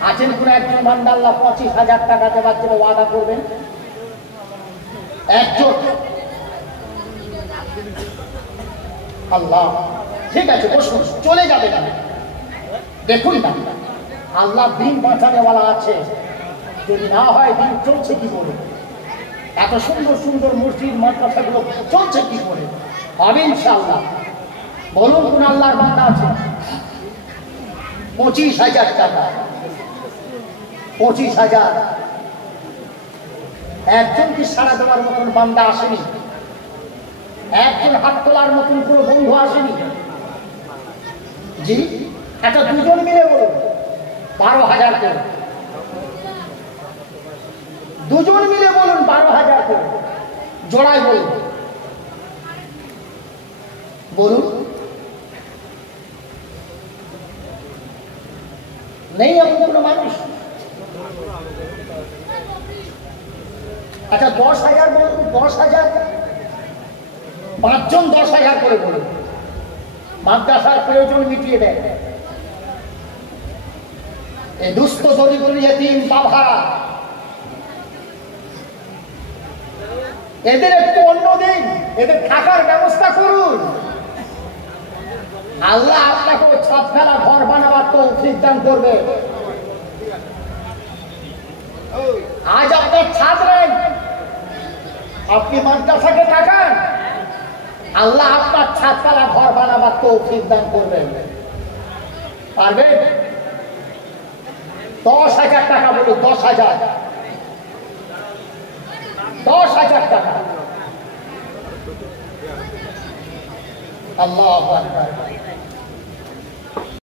আছেন কোন একজন বান্দা আল্লাহ 25,000 টাকা দেওয়ার জন্য ওয়াদা করবেন? একজন? আল্লাহ, ঠিক আছে বসুন, চলে যাবে না। দেখুন না, আল্লাহ দিন বাঁচানেওয়ালা আছে, যদি না হয় দিন চলছে কি করে? এত সুন্দর সুন্দর মসজিদ মাদ্রাসাগুলো চলছে কি করে? হবে ইনশাআল্লাহ। বলুন কোন আল্লাহর বান্দা আছে? 25,000 টাকা। 25,000 একজন কি সাড়া দেওয়ার মতন বান্দা আসেনি? একজন হাত তোলার মতন কোনো বন্ধু আসেনি? জি, একটা দুজন মিলে বলুন 12,000 করে। দুজন মিলে বলুন 12,000 করে। জোড়ায় বলুন, বলুন। নেই এমন কোনো মানুষ? আচ্ছা 10,000 বলুন, 10,000। 5 জন 10,000 করে বলুন। মাদ্রাসার প্রয়োজন মিটিয়ে দেয়। এই দুস্থ দরিদ্র ইয়েতিম বাবা, এদের একটু অন্য দিন, এদের থাকার ব্যবস্থা করুন। আল্লাহ আপনাকে ছাদ ফেলা ঘর বানাবার তৌফিক দান করবে। আজ আপনার ছাদ নেই, আপনি মাদ্রাসাকে টাকান, আল্লাহ আপনার ছাদ ফেলা ঘর বানাবার তৌফিক দান করবেন। পারবেন? 10,000 টাকা বলুন। 10,000। 10,000 টাকা। আল্লাহু আকবার।